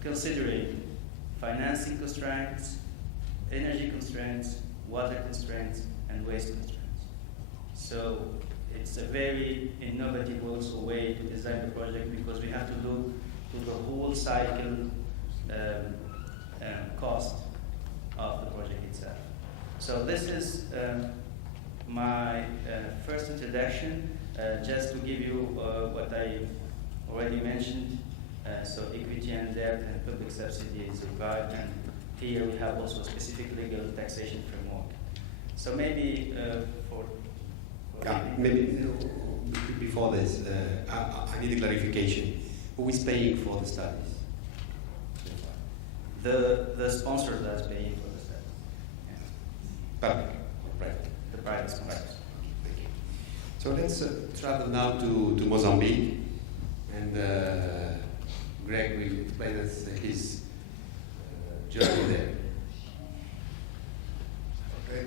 considering financing constraints, energy constraints, water constraints, and waste constraints. So it's a very innovative also way to design the project, because we have to look to the whole cycle cost of the project itself. So this is my first introduction, just to give you what I already mentioned. So equity and debt and public subsidy is required, and here we have also a specific legal taxation framework. So maybe maybe before this, I need a clarification. Who is paying for the studies? The sponsor that's paying for the studies. Public or private? The private sponsors. Thank you. So let's travel now to Mozambique, and Greg will explain us his journey there. Okay,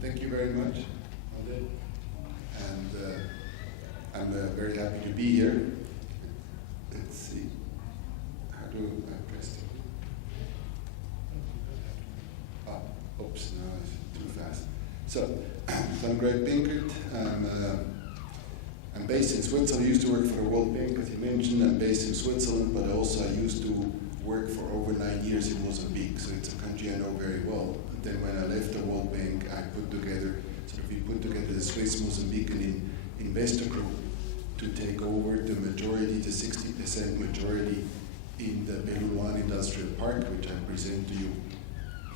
thank you very much, Alde. And I'm very happy to be here. Let's see, how do I press it? Oops, no, it's too fast. So I'm Greg Pinkert. I'm based in Switzerland. I used to work for the World Bank, as you mentioned. I'm based in Switzerland, but also I used to work for over 9 years in Mozambique, so it's a country I know very well. And then when I left the World Bank, we put together the Swiss Mozambican investor group to take over the majority, the 60% majority in the Beluan Industrial Park, which I present to you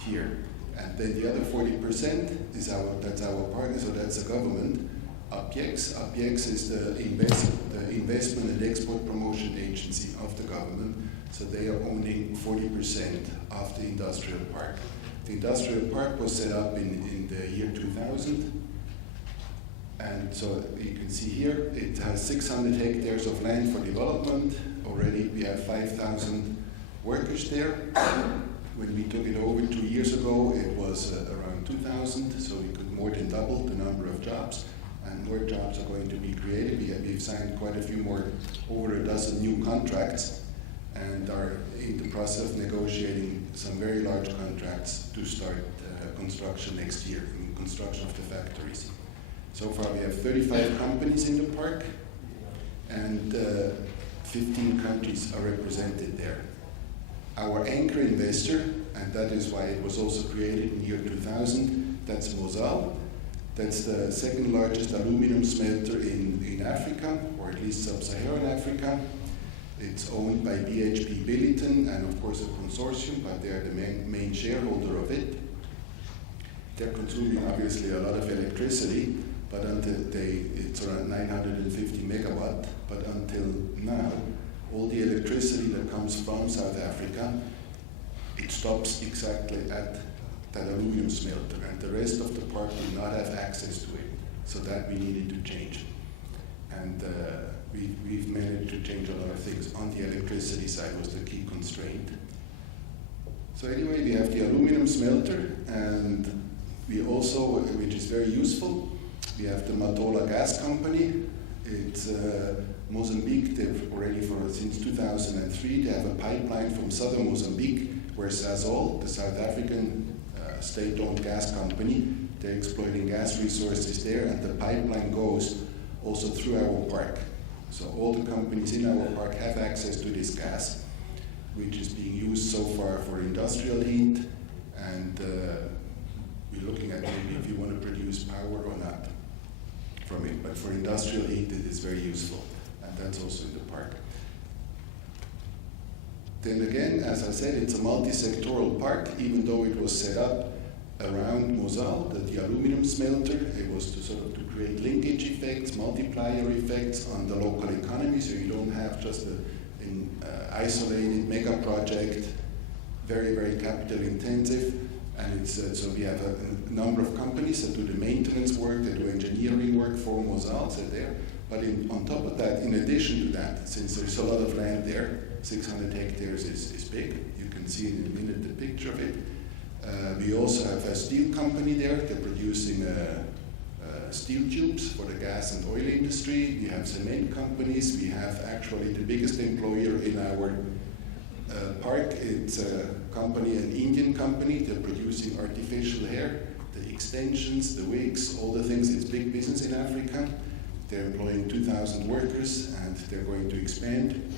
here. And then the other 40% that's our partner, so that's the government. APIEX is the investment and export promotion agency of the government. So they are owning 40% of the industrial park. The industrial park was set up in the year 2000. And so you can see here, it has 600 hectares of land for development. Already we have 5,000 workers there. When we took it over 2 years ago, it was around 2,000, so we could more than double the number of jobs. And more jobs are going to be created. We've signed quite a few more, over a dozen new contracts, and are in the process of negotiating some very large contracts to start construction next year, construction of the factories. So far we have 35 companies in the park, and 15 countries are represented there. Our anchor investor, and that is why it was also created in the year 2000, that's Mosal. That's the second largest aluminum smelter in Africa, or at least sub-Saharan Africa. It's owned by BHP Billiton and of course a consortium, but they're the main shareholder of it. They're consuming obviously a lot of electricity, but it's around 950 megawatt, but until now, all the electricity that comes from South Africa, it stops exactly at that aluminum smelter, and the rest of the park did not have access to it, so that we needed to change. And we've managed to change a lot of things. On the electricity side was the key constraint. So anyway, we have the aluminum smelter, and we also, which is very useful, we have the Matola Gas Company. It's Mozambique. They've already since 2003, they have a pipeline from southern Mozambique, where Sasol, the South African state-owned gas company. They're exploiting gas resources there, and the pipeline goes also through our park. So all the companies in our park have access to this gas, which is being used so far for industrial heat, and we're looking at maybe if you want to produce power or not from it. But for industrial heat, it is very useful, and that's also in the park. Then again, as I said, it's a multi-sectoral park, even though it was set up around Mosal, the aluminum smelter. It was to sort of to create linkage effects, multiplier effects on the local economy, so you don't have just an isolated mega project, very, very capital intensive. And it's so we have a number of companies that do the maintenance work, they do engineering work for Mosal, so there. But on top of that, in addition to that, since there's a lot of land there, 600 hectares is big. You can see in a minute the picture of it. We also have a steel company there. They're producing steel tubes for the gas and oil industry. We have cement companies. We have actually the biggest employer in our park. It's a company, an Indian company. They're producing artificial hair, the extensions, the wigs, all the things. It's big business in Africa. They're employing 2,000 workers, and they're going to expand.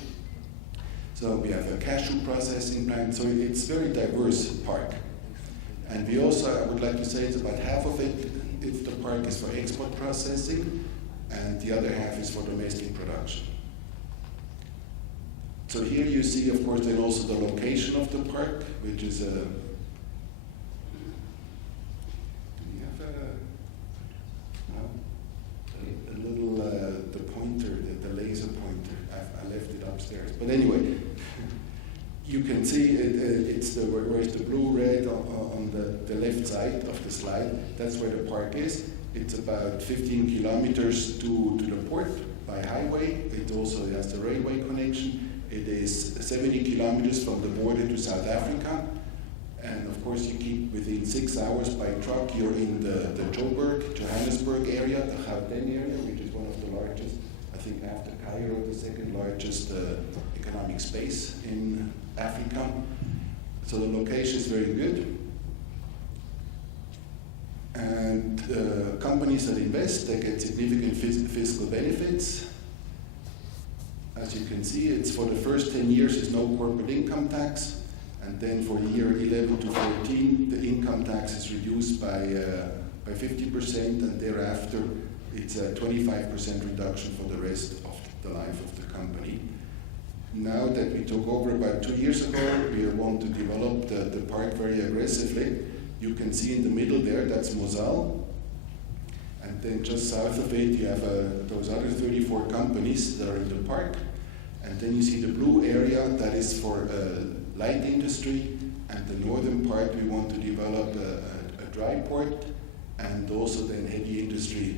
So we have a cashew processing plant. So it's a very diverse park. And we also, I would like to say, it's about half of it, if the park is for export processing, and the other half is for domestic production. So here you see, of course, then also the location of the park, which is a, do we have a little, the pointer, the laser pointer, I left it upstairs. But anyway, you can see it's the, where's the blue red on the left side of the slide. That's where the park is. It's about 15 kilometers to the port by highway. It also has the railway connection. It is 70 kilometers from the border to South Africa. And of course, you keep within 6 hours by truck. You're in the Joburg, Johannesburg area, the Gauteng area, which is one of the largest, I think after Cairo, the second largest economic space in Africa. So the location is very good. And companies that invest, they get significant fiscal benefits. As you can see, it's for the first 10 years, there's no corporate income tax. And then for year 11 to 14, the income tax is reduced by 50%, and thereafter, it's a 25% reduction for the rest of the life of the company. Now that we took over about 2 years ago, we want to develop the park very aggressively. You can see in the middle there, that's Mosal. And then just south of it, you have those other 34 companies that are in the park. And then you see the blue area, that is for light industry. And the northern part, we want to develop a dry port, and also then heavy industry,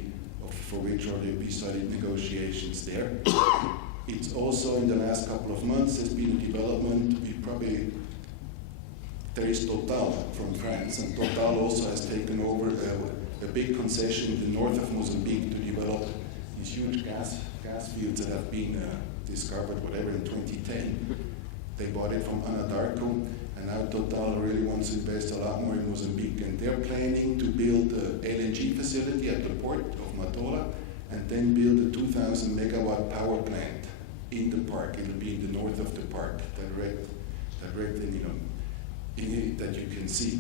for which already we started negotiations there. It's also in the last couple of months, there's been a development. There is Total from France, and Total also has taken over a big concession in the north of Mozambique to develop these huge gas fields that have been discovered, whatever, in 2010. They bought it from Anadarko, and now Total really wants to invest a lot more in Mozambique. And they're planning to build an LNG facility at the port of Matola, and then build a 2,000 megawatt power plant in the park. It'll be in the north of the park, that red thing, in it that you can see.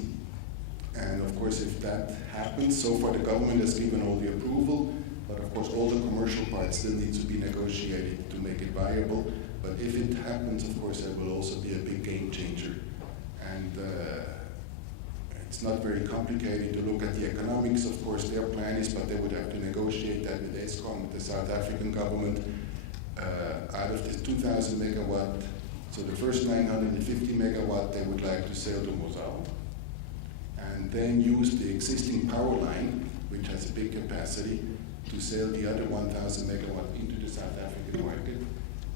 And of course, if that happens, so far the government has given all the approval, but of course all the commercial parts still need to be negotiated to make it viable. But if it happens, of course, that will also be a big game changer. And it's not very complicated to look at the economics. Of course, their plan is, but they would have to negotiate that with ESCOM, with the South African government. Out of this 2,000 megawatt, so the first 950 megawatt they would like to sell to Mosal, and then use the existing power line, which has a big capacity, to sell the other 1,000 megawatt into the South African market.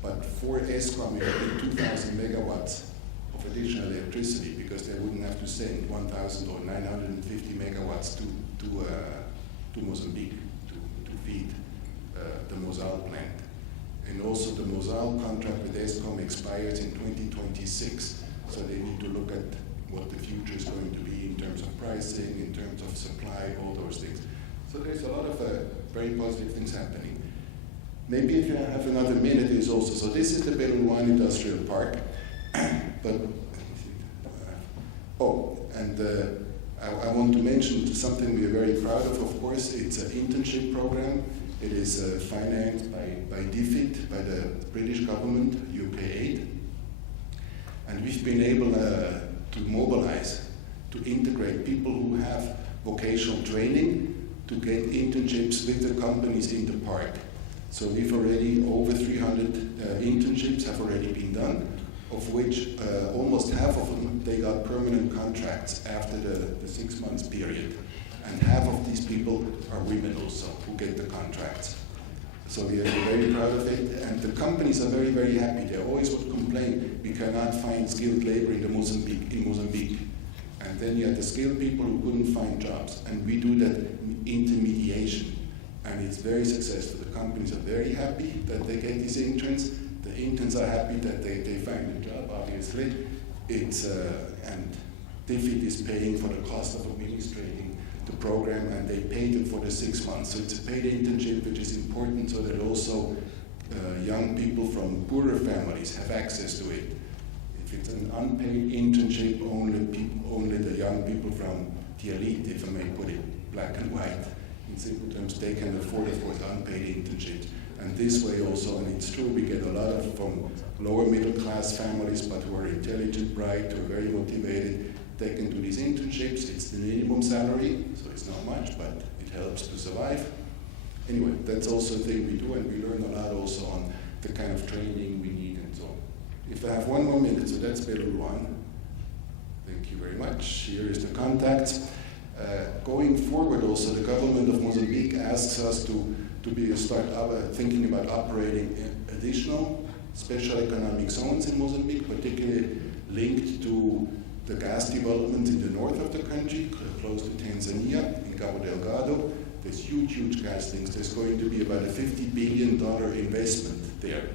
But for ESCOM, it would be 2,000 megawatts of additional electricity, because they wouldn't have to send 1,000 or 950 megawatts to Mozambique to feed the Mosal plant. And also the Mosal contract with ESCOM expires in 2026, so they need to look at what the future is going to be in terms of pricing, in terms of supply, all those things. So there's a lot of very positive things happening. Maybe if you have another minute, is also, so this is the Belouizen Industrial Park, but, I want to mention something we are very proud of course. It's an internship program. It is financed by DFID, by the British government, UK aid. And we've been able to mobilize, to integrate people who have vocational training to get internships with the companies in the park. So we've already, over 300 internships have already been done, of which almost half of them, they got permanent contracts after the 6 months period. And half of these people are women also, who get the contracts. So we are very proud of it, and the companies are very, very happy. They always would complain, we cannot find skilled labor in Mozambique. And then you have the skilled people who couldn't find jobs, and we do that intermediation. And it's very successful. The companies are very happy that they get these interns. The interns are happy that they find a job, obviously. And DFID is paying for the cost of administrating the program, and they pay them for the 6 months. So it's a paid internship, which is important so that also young people from poorer families have access to it. If it's an unpaid internship, only the young people from the elite, if I may put it black and white, in simple terms, they can afford, of course, unpaid internships. And this way also, and it's true, we get a lot of from lower middle class families, but who are intelligent, bright, who are very motivated. They can do these internships. It's the minimum salary, so it's not much, but it helps to survive. Anyway, that's also a thing we do, and we learn a lot also on the kind of training we need and so on. If I have 1 more minute, so that's Belouizen. Thank you very much. Here is the contacts. Going forward also, the government of Mozambique asks us to start thinking about operating additional special economic zones in Mozambique, particularly linked to the gas development in the north of the country, close to Tanzania, in Cabo Delgado. There's huge gas things. There's going to be about a $50 billion investment there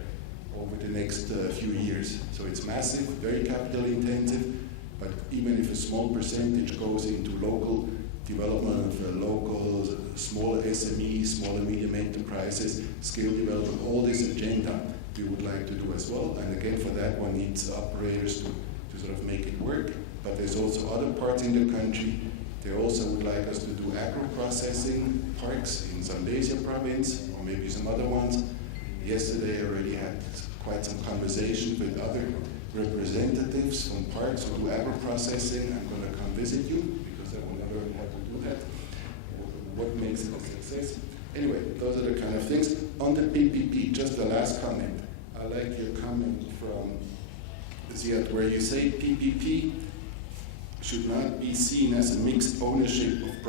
over the next few years. So it's massive, very capital intensive, but even if a small percentage goes into local development of local small SMEs, small and medium enterprises, skill development, all this agenda we would like to do as well. And again, for that one needs operators to sort of make it work. But there's also other parts in the country. They also would like us to do agro-processing parks in Zambezia province, or maybe some other ones. Yesterday I already had quite some conversations with other representatives from parks who do agro-processing. I'm going to come visit you, because I want to learn how to do that. What makes it a success? Anyway, those are the kind of things. On the PPP, just the last comment. I like your comment from Ziad, where you say PPP should not be seen as a mixed ownership of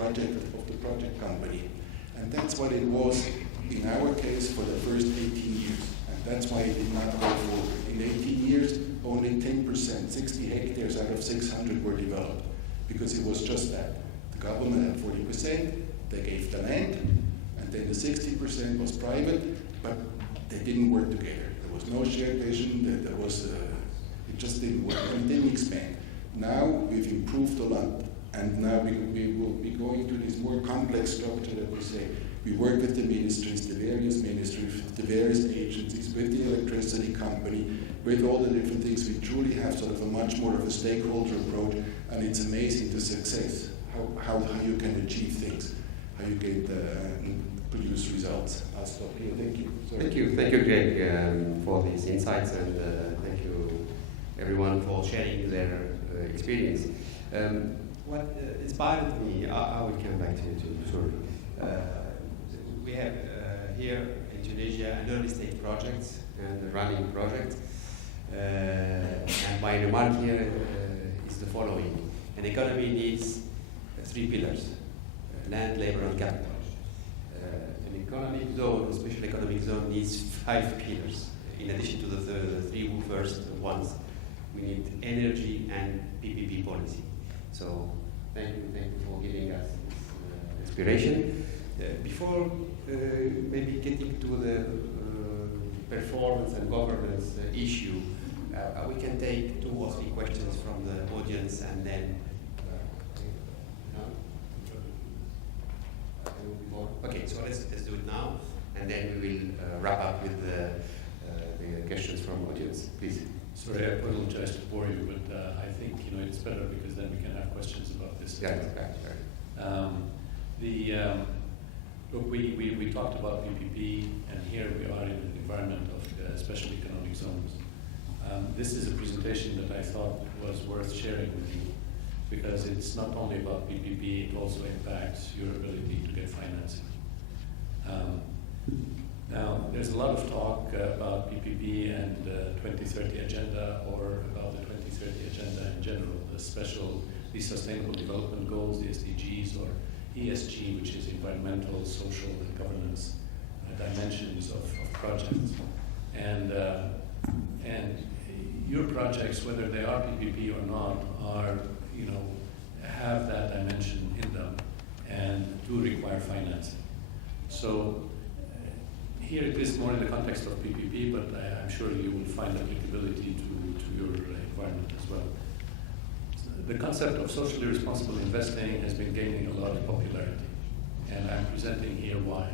the project company. And that's what it was in our case for the first 18 years. And that's why it did not go forward. In 18 years, only 10%, 60 hectares out of 600 were developed, because it was just that. The government had 40%, they gave the land, and then the 60% was private, but they didn't work together. There was no shared vision, it just didn't work, and it didn't expand. Now we've improved a lot, and now we will be going to this more complex structure that we say. We work with the ministries, the various ministries, the various agencies, with the electricity company, with all the different things. We truly have sort of a much more of a stakeholder approach, and it's amazing the success, how you can achieve things, how you get produce results. I'll stop here. Thank you. Sorry. Thank you, Greg, for these insights, and thank you, everyone, for sharing their experience. What inspired me, I will come back to sorry. We have here in Tunisia an early stage project and a running project. And my remark here is the following. An economy needs 3 pillars: land, labor, and capital. An economic zone, a special economic zone, needs 5 pillars. In addition to the 3 first ones, we need energy and PPP policy. So thank you for giving us this inspiration. Before maybe getting to the performance and governance issue, we can take 2 or 3 questions from the audience, and then Okay, so let's do it now, and then we will wrap up with the questions from audience. Please. Sorry, I apologize to bore you, but I think it's better because then we can have questions about this. Yeah, right. Look, we talked about PPP, and here we are in an environment of special economic zones. This is a presentation that I thought was worth sharing with you because it's not only about PPP, it also impacts your ability to get financing. Now, there's a lot of talk about PPP and the 2030 agenda, or about the 2030 agenda in general, the Sustainable Development Goals, the SDGs, or ESG, which is environmental, social, and governance dimensions of projects. And your projects, whether they are PPP or not, are have that dimension in them and do require financing. So here it is more in the context of PPP, but I'm sure you will find applicability to your environment as well. The concept of socially responsible investing has been gaining a lot of popularity, and I'm presenting here why.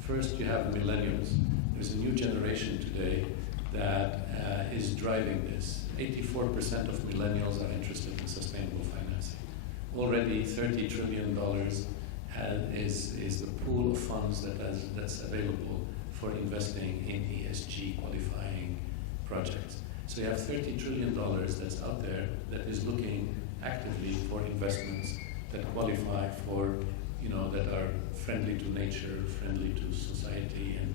First, you have the millennials. There's a new generation today that is driving this. 84% of millennials are interested in sustainable financing. Already $30 trillion is the pool of funds that's available for investing in ESG qualifying projects. So you have $30 trillion that's out there that is looking actively for investments that qualify for, that are friendly to nature, friendly to society, and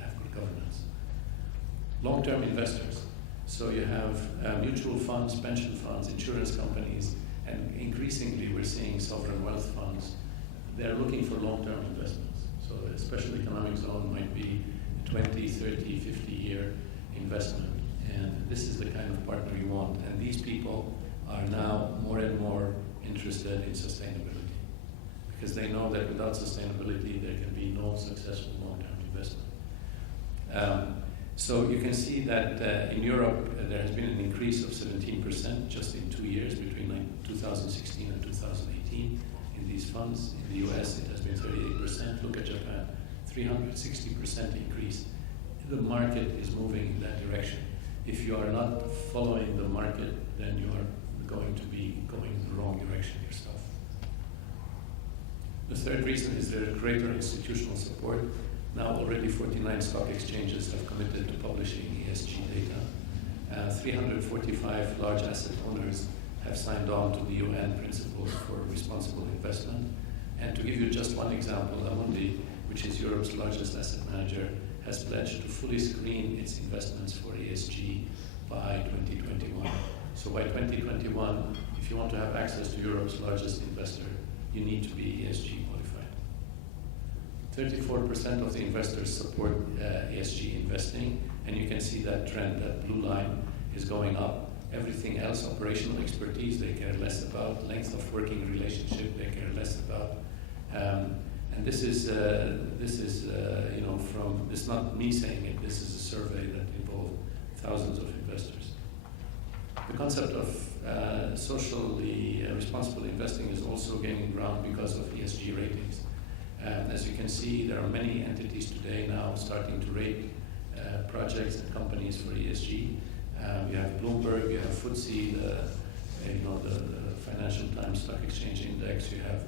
have good governance. Long-term investors. So you have mutual funds, pension funds, insurance companies, and increasingly we're seeing sovereign wealth funds. They're looking for long-term investments. So a special economic zone might be a 20, 30, 50-year investment. And this is the kind of partner you want. And these people are now more and more interested in sustainability, because they know that without sustainability there can be no successful long-term investment. So you can see that in Europe there has been an increase of 17% just in 2 years between 2016 and 2018 in these funds. In the US it has been 38%. Look at Japan, 360% increase. The market is moving in that direction. If you are not following the market, then you are going to be going in the wrong direction yourself. The third reason is there is greater institutional support. Now already 49 stock exchanges have committed to publishing ESG data. 345 large asset owners have signed on to the UN Principles for Responsible Investment. And to give you just one example, Amundi, which is Europe's largest asset manager, has pledged to fully screen its investments for ESG by 2021. So by 2021, if you want to have access to Europe's largest investor, you need to be ESG qualified. 34% of the investors support ESG investing, and you can see that trend. That blue line is going up. Everything else, operational expertise, they care less about. Length of working relationship, they care less about. And this is from, it's not me saying it, this is a survey that involved thousands of investors. The concept of socially responsible investing is also gaining ground because of ESG ratings. As you can see, there are many entities today now starting to rate projects and companies for ESG. You have Bloomberg, you have FTSE, the Financial Times Stock Exchange Index, you have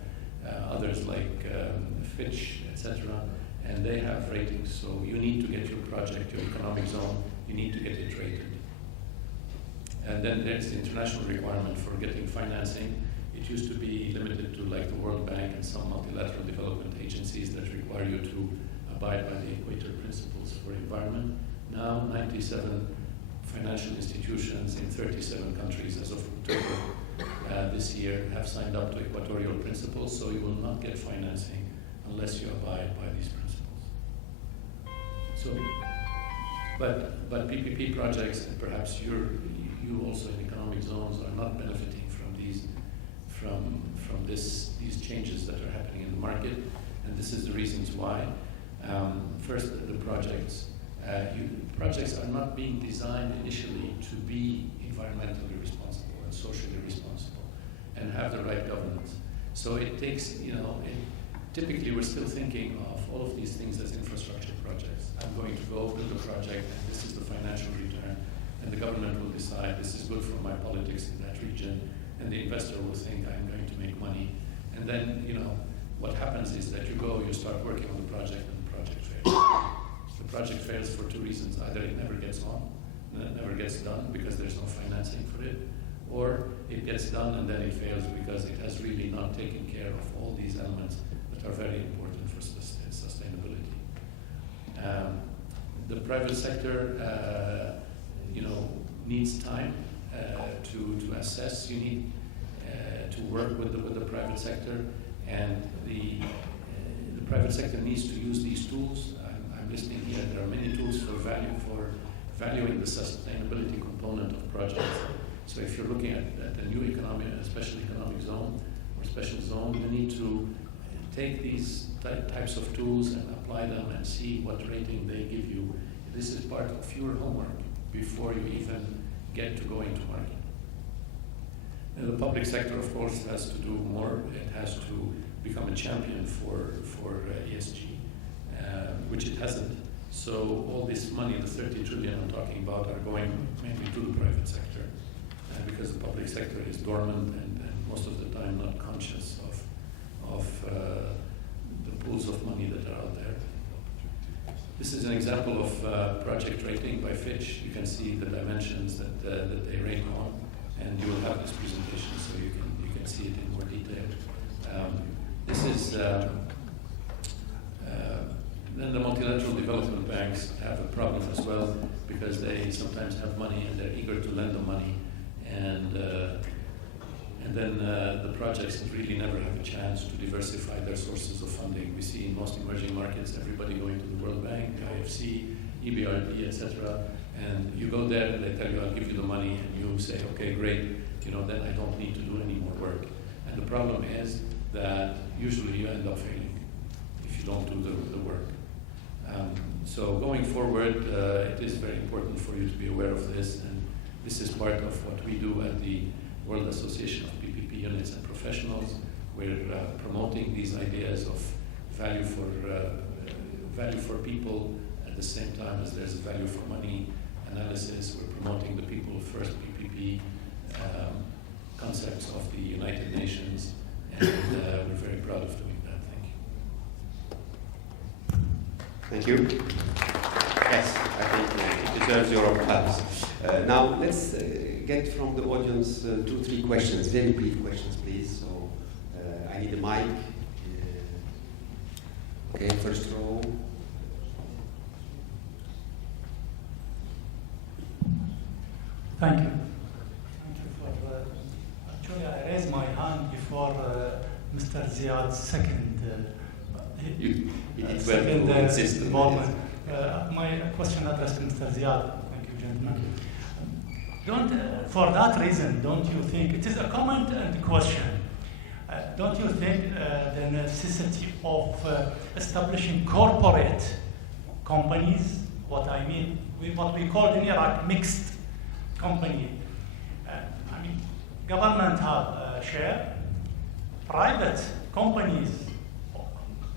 others like Fitch, etc., and they have ratings. So you need to get your project, your economic zone, you need to get it rated. And then there's the international requirement for getting financing. It used to be limited to like the World Bank and some multilateral development agencies that require you to abide by the Equator Principles for Environment. Now 97 financial institutions in 37 countries as of October this year have signed up to Equatorial Principles, so you will not get financing unless you abide by these principles. So, but PPP projects, and perhaps you also in economic zones, are not benefiting from these changes that are happening in the market, and this is the reasons why. First, the projects. Projects are not being designed initially to be environmentally responsible and socially responsible and have the right governance. So it takes, typically we're still thinking of all of these things as infrastructure projects. I'm going to go build a project, and this is the financial return, and the government will decide this is good for my politics in that region, and the investor will think I'm going to make money. And then, what happens is that you start working on the project, and the project fails. The project fails for two reasons. Either it never gets on, and it never gets done because there's no financing for it, or it gets done and then it fails because it has really not taken care of all these elements that are very important for sustainability. The private sector, needs time to assess. You need to work with the private sector, and the private sector needs to use these tools. I'm listening here. There are many tools for valuing the sustainability component of projects. So if you're looking at a new special economic zone or special zone, you need to take these types of tools and apply them and see what rating they give you. This is part of your homework before you even get to going to market. And the public sector, of course, has to do more. It has to become a champion for ESG, which it hasn't. So all this money, the 30 trillion I'm talking about, are going mainly to the private sector, because the public sector is dormant and most of the time not conscious of the pools of money that are out there. This is an example of project rating by Fitch. You can see the dimensions that they rate on, and you will have this presentation so you can see it in more detail. This is then the multilateral development banks have a problem as well, because they sometimes have money and they're eager to lend the money, and then the projects really never have a chance to diversify their sources of funding. We see in most emerging markets everybody going to the World Bank, IFC, EBRD, etc. And you go there and they tell you, I'll give you the money, and you say, okay, great, then I don't need to do any more work. And the problem is that usually you end up failing if you don't do the work. So going forward, it is very important for you to be aware of this, and this is part of what we do at the World Association of PPP Units and Professionals. We're promoting these ideas of value for people at the same time as there's a value for money analysis. We're promoting the people first PPP concepts of the United Nations, and we're very proud of doing that. Thank you. Thank you. Yes, I think it deserves your applause. Now let's get from the audience 2-3 questions, very brief questions, please. So I need a mic. Okay, first row. Thank you. Actually, I raised my hand before Mr. Ziad's second involvement. My question addressed to Mr. Ziad. Thank you, gentlemen. For that reason, don't you think, it is a comment and a question, don't you think the necessity of establishing corporate companies, what we call in Iraq mixed company, government have a share, private companies,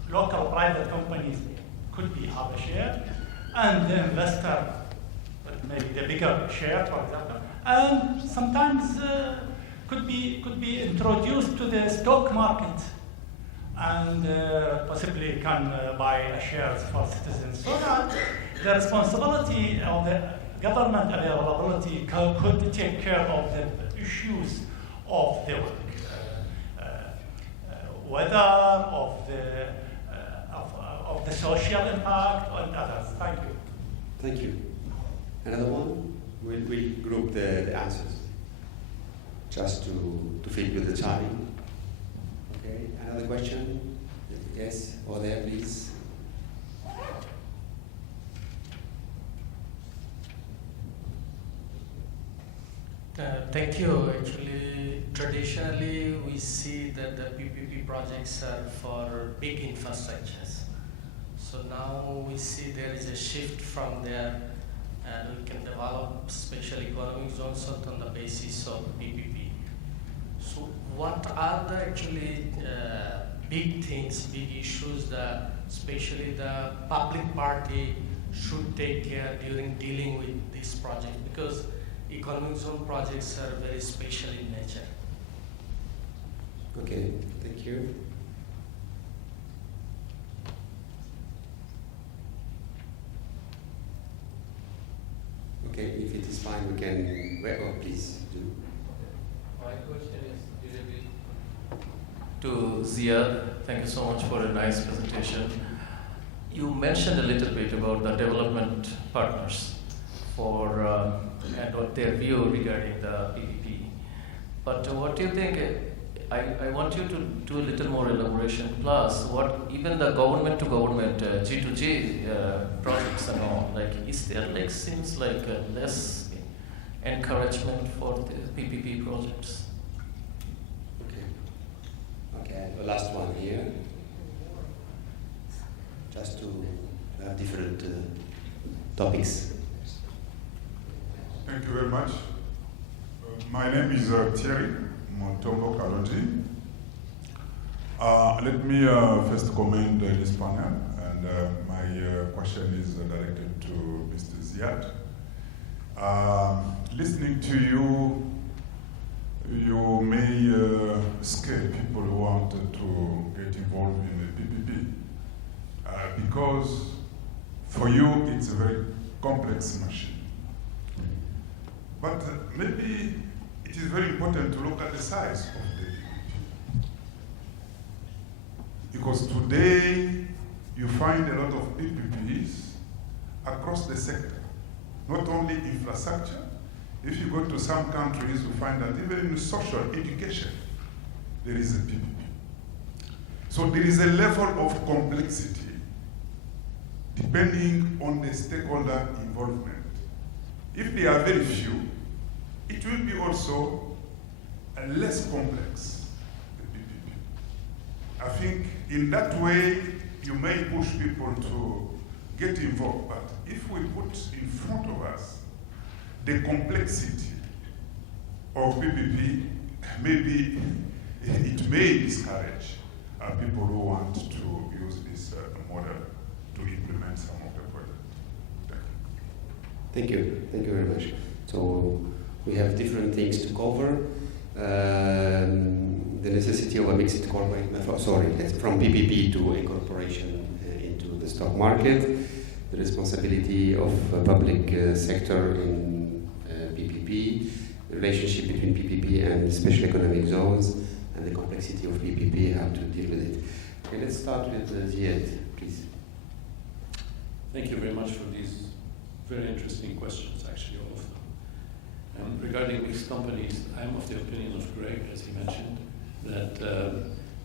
local private companies could have a share, and the investor, maybe the bigger share, for example, and sometimes could be introduced to the stock market, and possibly can buy shares for citizens, so that the responsibility of the government availability could take care of the issues of the weather, of the social impact, and others. Thank you. Thank you. Another one? We'll group the answers just to fit with the time. Okay, another question? Yes, over there, please. Thank you. Actually, traditionally, we see that the PPP projects are for big infrastructures. So now we see there is a shift from there, and we can develop special economic zones on the basis of PPP. So what are the actually big things, big issues that especially the public party should take care during dealing with this project, because economic zone projects are very special in nature. Okay, thank you. Okay, if it is fine, we can. Well, please do. My question is directly to Ziad. Thank you so much for a nice presentation. You mentioned a little bit about the development partners for and what their view regarding the PPP. But what do you think? I want you to do a little more elaboration. Plus, what even the government to government G2G projects and all, like, is there like seems like less encouragement for the PPP projects? Okay, the last one here. Just to have different topics. Thank you very much. My name is Thierry Motombo Kalonji. Let me first commend this panel, and my question is directed to Mr. Ziad. Listening to you, you may scare people who wanted to get involved in the PPP, because for you it's a very complex machine. But maybe it is very important to look at the size of the PPP. Because today you find a lot of PPPs across the sector, not only infrastructure. If you go to some countries, you find that even in social education, there is a PPP. So there is a level of complexity depending on the stakeholder involvement. If they are very few, it will be also less complex, the PPP. I think in that way, you may push people to get involved, but if we put in front of us the complexity of PPP, maybe it may discourage people who want to use this model to implement some of the projects. Thank you. Thank you very much. So we have different things to cover. The necessity of a mixed corporate method, from PPP to incorporation into the stock market, the responsibility of public sector in PPP, the relationship between PPP and special economic zones, and the complexity of PPP, how to deal with it. Okay, let's start with Ziad, please. Thank you very much for these very interesting questions, actually, all of them. Regarding mixed companies, I'm of the opinion of Greg, as he mentioned, that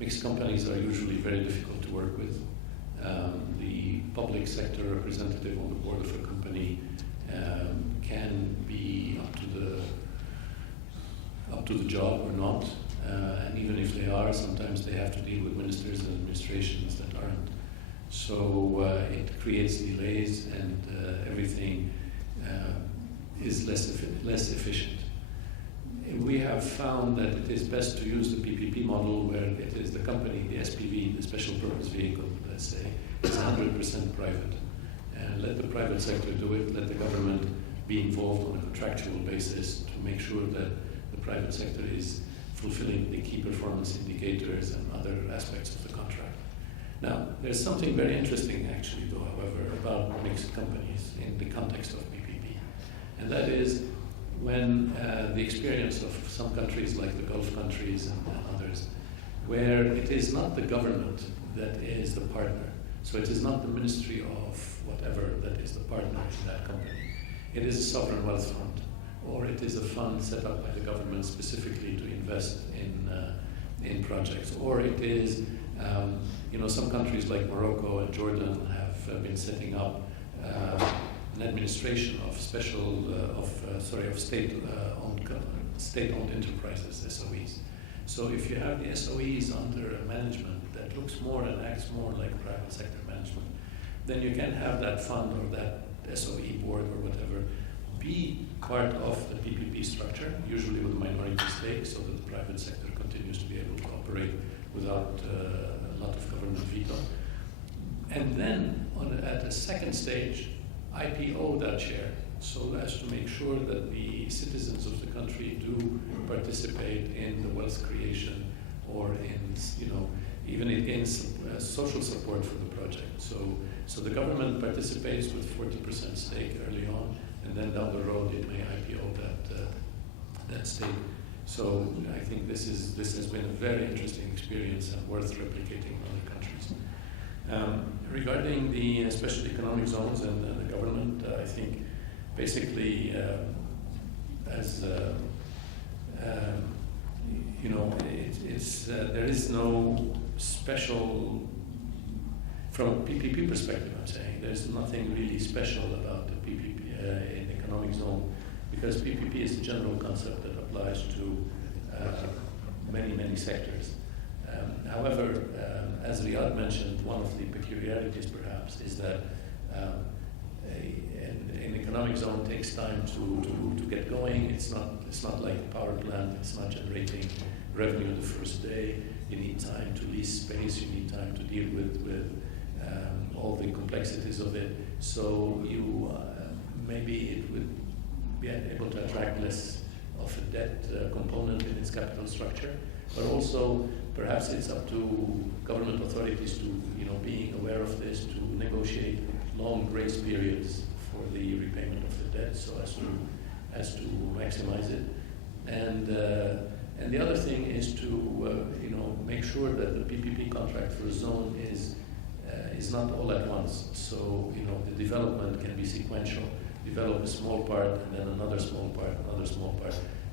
mixed companies are usually very difficult to work with. The public sector representative on the board of a company can be up to the job or not, and even if they are, sometimes they have to deal with ministers and administrations that aren't. So it creates delays, and everything is less efficient. We have found that it is best to use the PPP model, where it is the company, the SPV, the special purpose vehicle, let's say, is 100% private. And let the private sector do it, let the government be involved on a contractual basis to make sure that the private sector is fulfilling the key performance indicators and other aspects of the contract. Now, there's something very interesting, actually, though, however, about mixed companies in the context of PPP. And that is when the experience of some countries like the Gulf countries and others, where it is not the government that is the partner. So it is not the Ministry of whatever that is the partner in that company. It is a sovereign wealth fund, or it is a fund set up by the government specifically to invest in projects, or it is some countries like Morocco and Jordan have been setting up an administration of state-owned enterprises, SOEs. So if you have the SOEs under a management that looks more and acts more like private sector management, then you can have that fund or that SOE board or whatever be part of the PPP structure, usually with a minority stake, so that the private sector continues to be able to operate without lot of government veto. And then at the second stage, IPO that share, so as to make sure that the citizens of the country do participate in the wealth creation or in, even in social support for the project. So the government participates with 40% stake early on, and then down the road it may IPO that stake. So I think this has been a very interesting experience and worth replicating in other countries. Regarding the special economic zones and the government, I think basically there is no special, from a PPP perspective I'm saying, there's nothing really special about the PPP in economic zone, because PPP is a general concept that applies to many sectors. However, as Riyad mentioned, one of the peculiarities perhaps is that an economic zone takes time to get going. It's not like a power plant. It's not generating revenue the first day. You need time to lease space. You need time to deal with all the complexities of it. So you maybe it would be able to attract less of a debt component in its capital structure, but also perhaps it's up to government authorities to, being aware of this, to negotiate long grace periods for the repayment of the debt, so as to maximize it. And the other thing is to make sure that the PPP contract for a zone is not all at once. So the development can be sequential. Develop a small part and then another small part,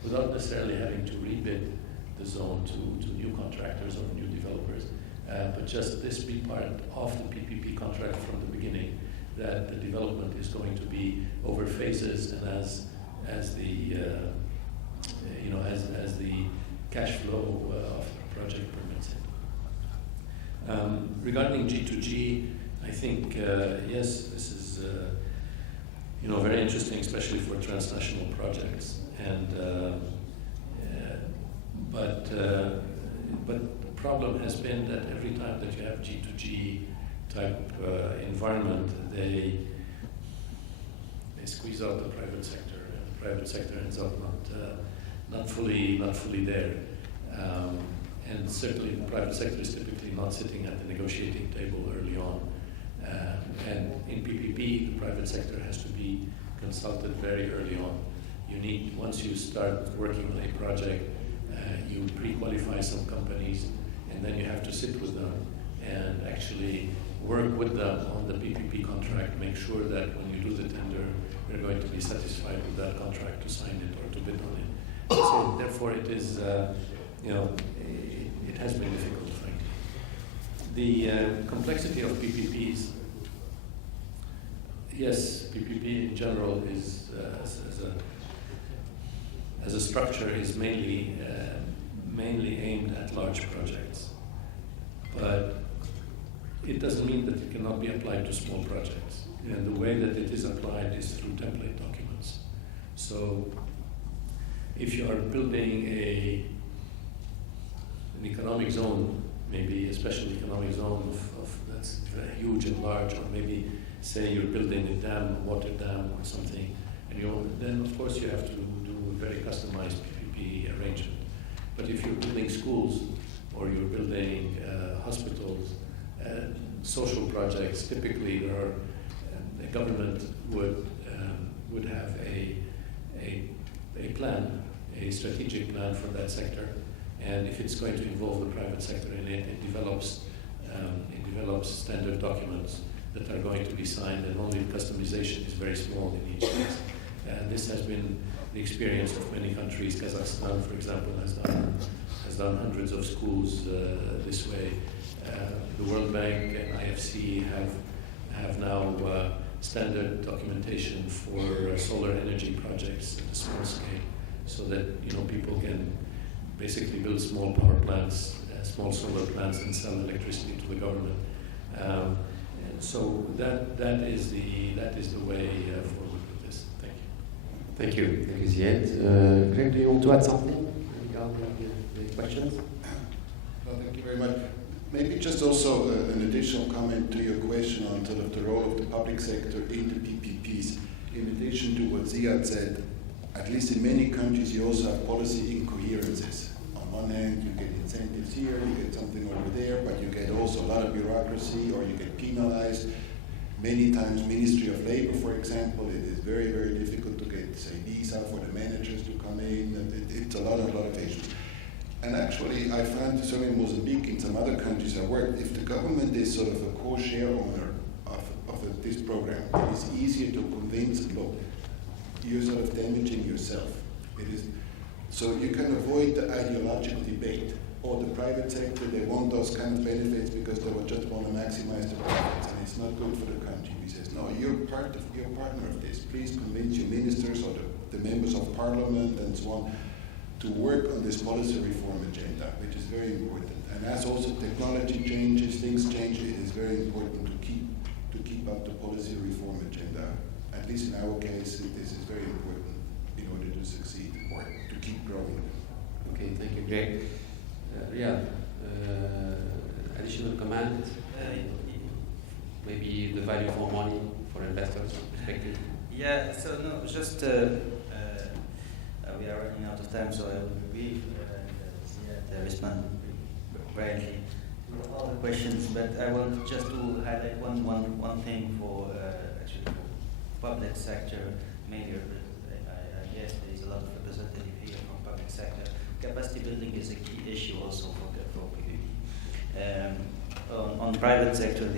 without necessarily having to rebid the zone to new contractors or new developers. But just this be part of the PPP contract from the beginning, that the development is going to be over phases and as the cash flow of the project permits it. Regarding G2G, I think yes, this is very interesting, especially for transnational projects. And but the problem has been that every time that you have G2G type environment, they squeeze out the private sector, and the private sector ends up not fully there. And certainly the private sector is typically not sitting at the negotiating table early on. And in PPP, the private sector has to be consulted very early on. You need, once you start working on a project, you pre-qualify some companies, and then you have to sit with them and actually work with them on the PPP contract, make sure that when you do the tender, you're going to be satisfied with that contract to sign it or to bid on it. So therefore it is, it has been difficult, frankly. The complexity of PPPs, yes, PPP in general is, as a structure, is mainly aimed at large projects. But it doesn't mean that it cannot be applied to small projects. And the way that it is applied is through template documents. So if you are building an economic zone, maybe a special economic zone of that's very huge and large, or maybe say you're building a dam, a water dam or something, and then of course you have to do a very customized PPP arrangement. But if you're building schools or you're building hospitals, social projects, typically there are, the government would have a plan, a strategic plan for that sector. And if it's going to involve the private sector in it, it develops standard documents that are going to be signed, and only the customization is very small in each case. And this has been the experience of many countries. Kazakhstan, for example, has done hundreds of schools this way. The World Bank and IFC have now standard documentation for solar energy projects at a small scale, so that people can basically build small power plants, small solar plants, and sell electricity to the government. And so that is the way forward with this. Thank you. Thank you. Thank you, Ziad. Greg, do you want to add something regarding the questions? No, thank you very much. Maybe just also an additional comment to your question on sort of the role of the public sector in the PPPs. In addition to what Ziad said, at least in many countries you also have policy incoherences. On one hand, you get incentives here, you get something over there, but you get also a lot of bureaucracy, or you get penalized. Many times, Ministry of Labor, for example, it is very, very difficult to get, say, visa for the managers to come in, and it's a lot of issues. And actually, I found, certainly in Mozambique, in some other countries I worked, if the government is sort of a co-share owner of this program, it is easier to convince, look, you're sort of damaging yourself. It is, so you can avoid the ideological debate. Or the private sector, they want those kind of benefits because they will just want to maximize the profits, and it's not good for the country. He says, no, you're partner of this. Please convince your ministers or the members of parliament and so on to work on this policy reform agenda, which is very important. And as also technology changes, things change, it is very important to keep up the policy reform agenda. At least in our case, this is very important in order to succeed or to keep growing. Okay, thank you, Greg. Riyad, additional comment? Maybe the value for money for investors perspective? Yeah, so no, just we are running out of time, so I will be brief and respond briefly to all the questions. But I want just to highlight one thing for actually for public sector, mainly. I guess there is a lot of representative here from public sector. Capacity building is a key issue also for PPP. On private sector,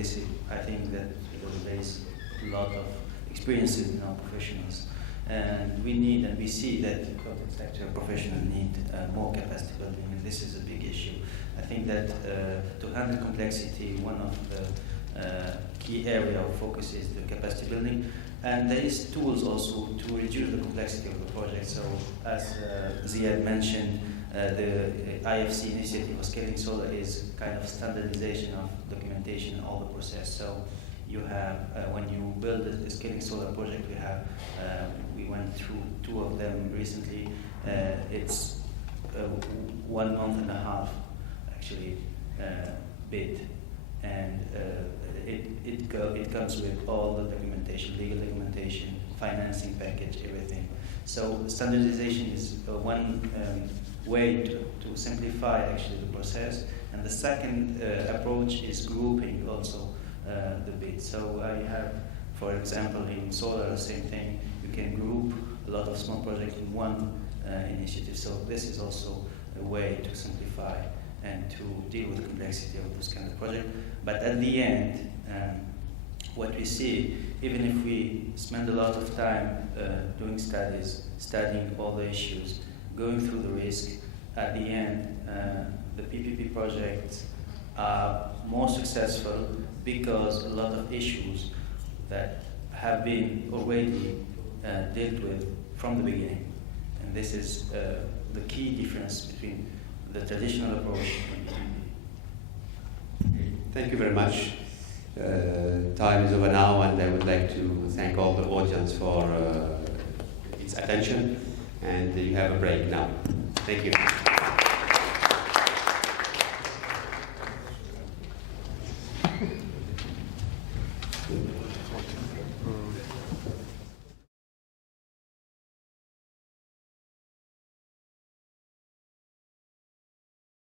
I think that there is a lot of experiences in our professionals. And we see that the public sector professionals need more capacity building, and this is a big issue. I think that to handle complexity, one of the key area of focus is the capacity building. And there is tools also to reduce the complexity of the project. So as Ziad mentioned, the IFC initiative of scaling solar is kind of standardization of documentation in all the process. So you have, when you build a scaling solar project, we went through 2 of them recently. It's 1.5 months actually bid, and it comes with all the documentation, legal documentation, financing package, everything. So standardization is one way to simplify actually the process, and the second approach is grouping also the bid. So you have, for example, in solar, the same thing. You can group a lot of small projects in one initiative. So this is also a way to simplify and to deal with the complexity of this kind of project. But at the end, what we see, even if we spend a lot of time doing studies, studying all the issues, going through the risk, at the end, the PPP projects are more successful because a lot of issues that have been already dealt with from the beginning. And this is the key difference between the traditional approach and PPP. Thank you very much. Time is over now, and I would like to thank all the audience for its attention. And you have a break now. Thank you.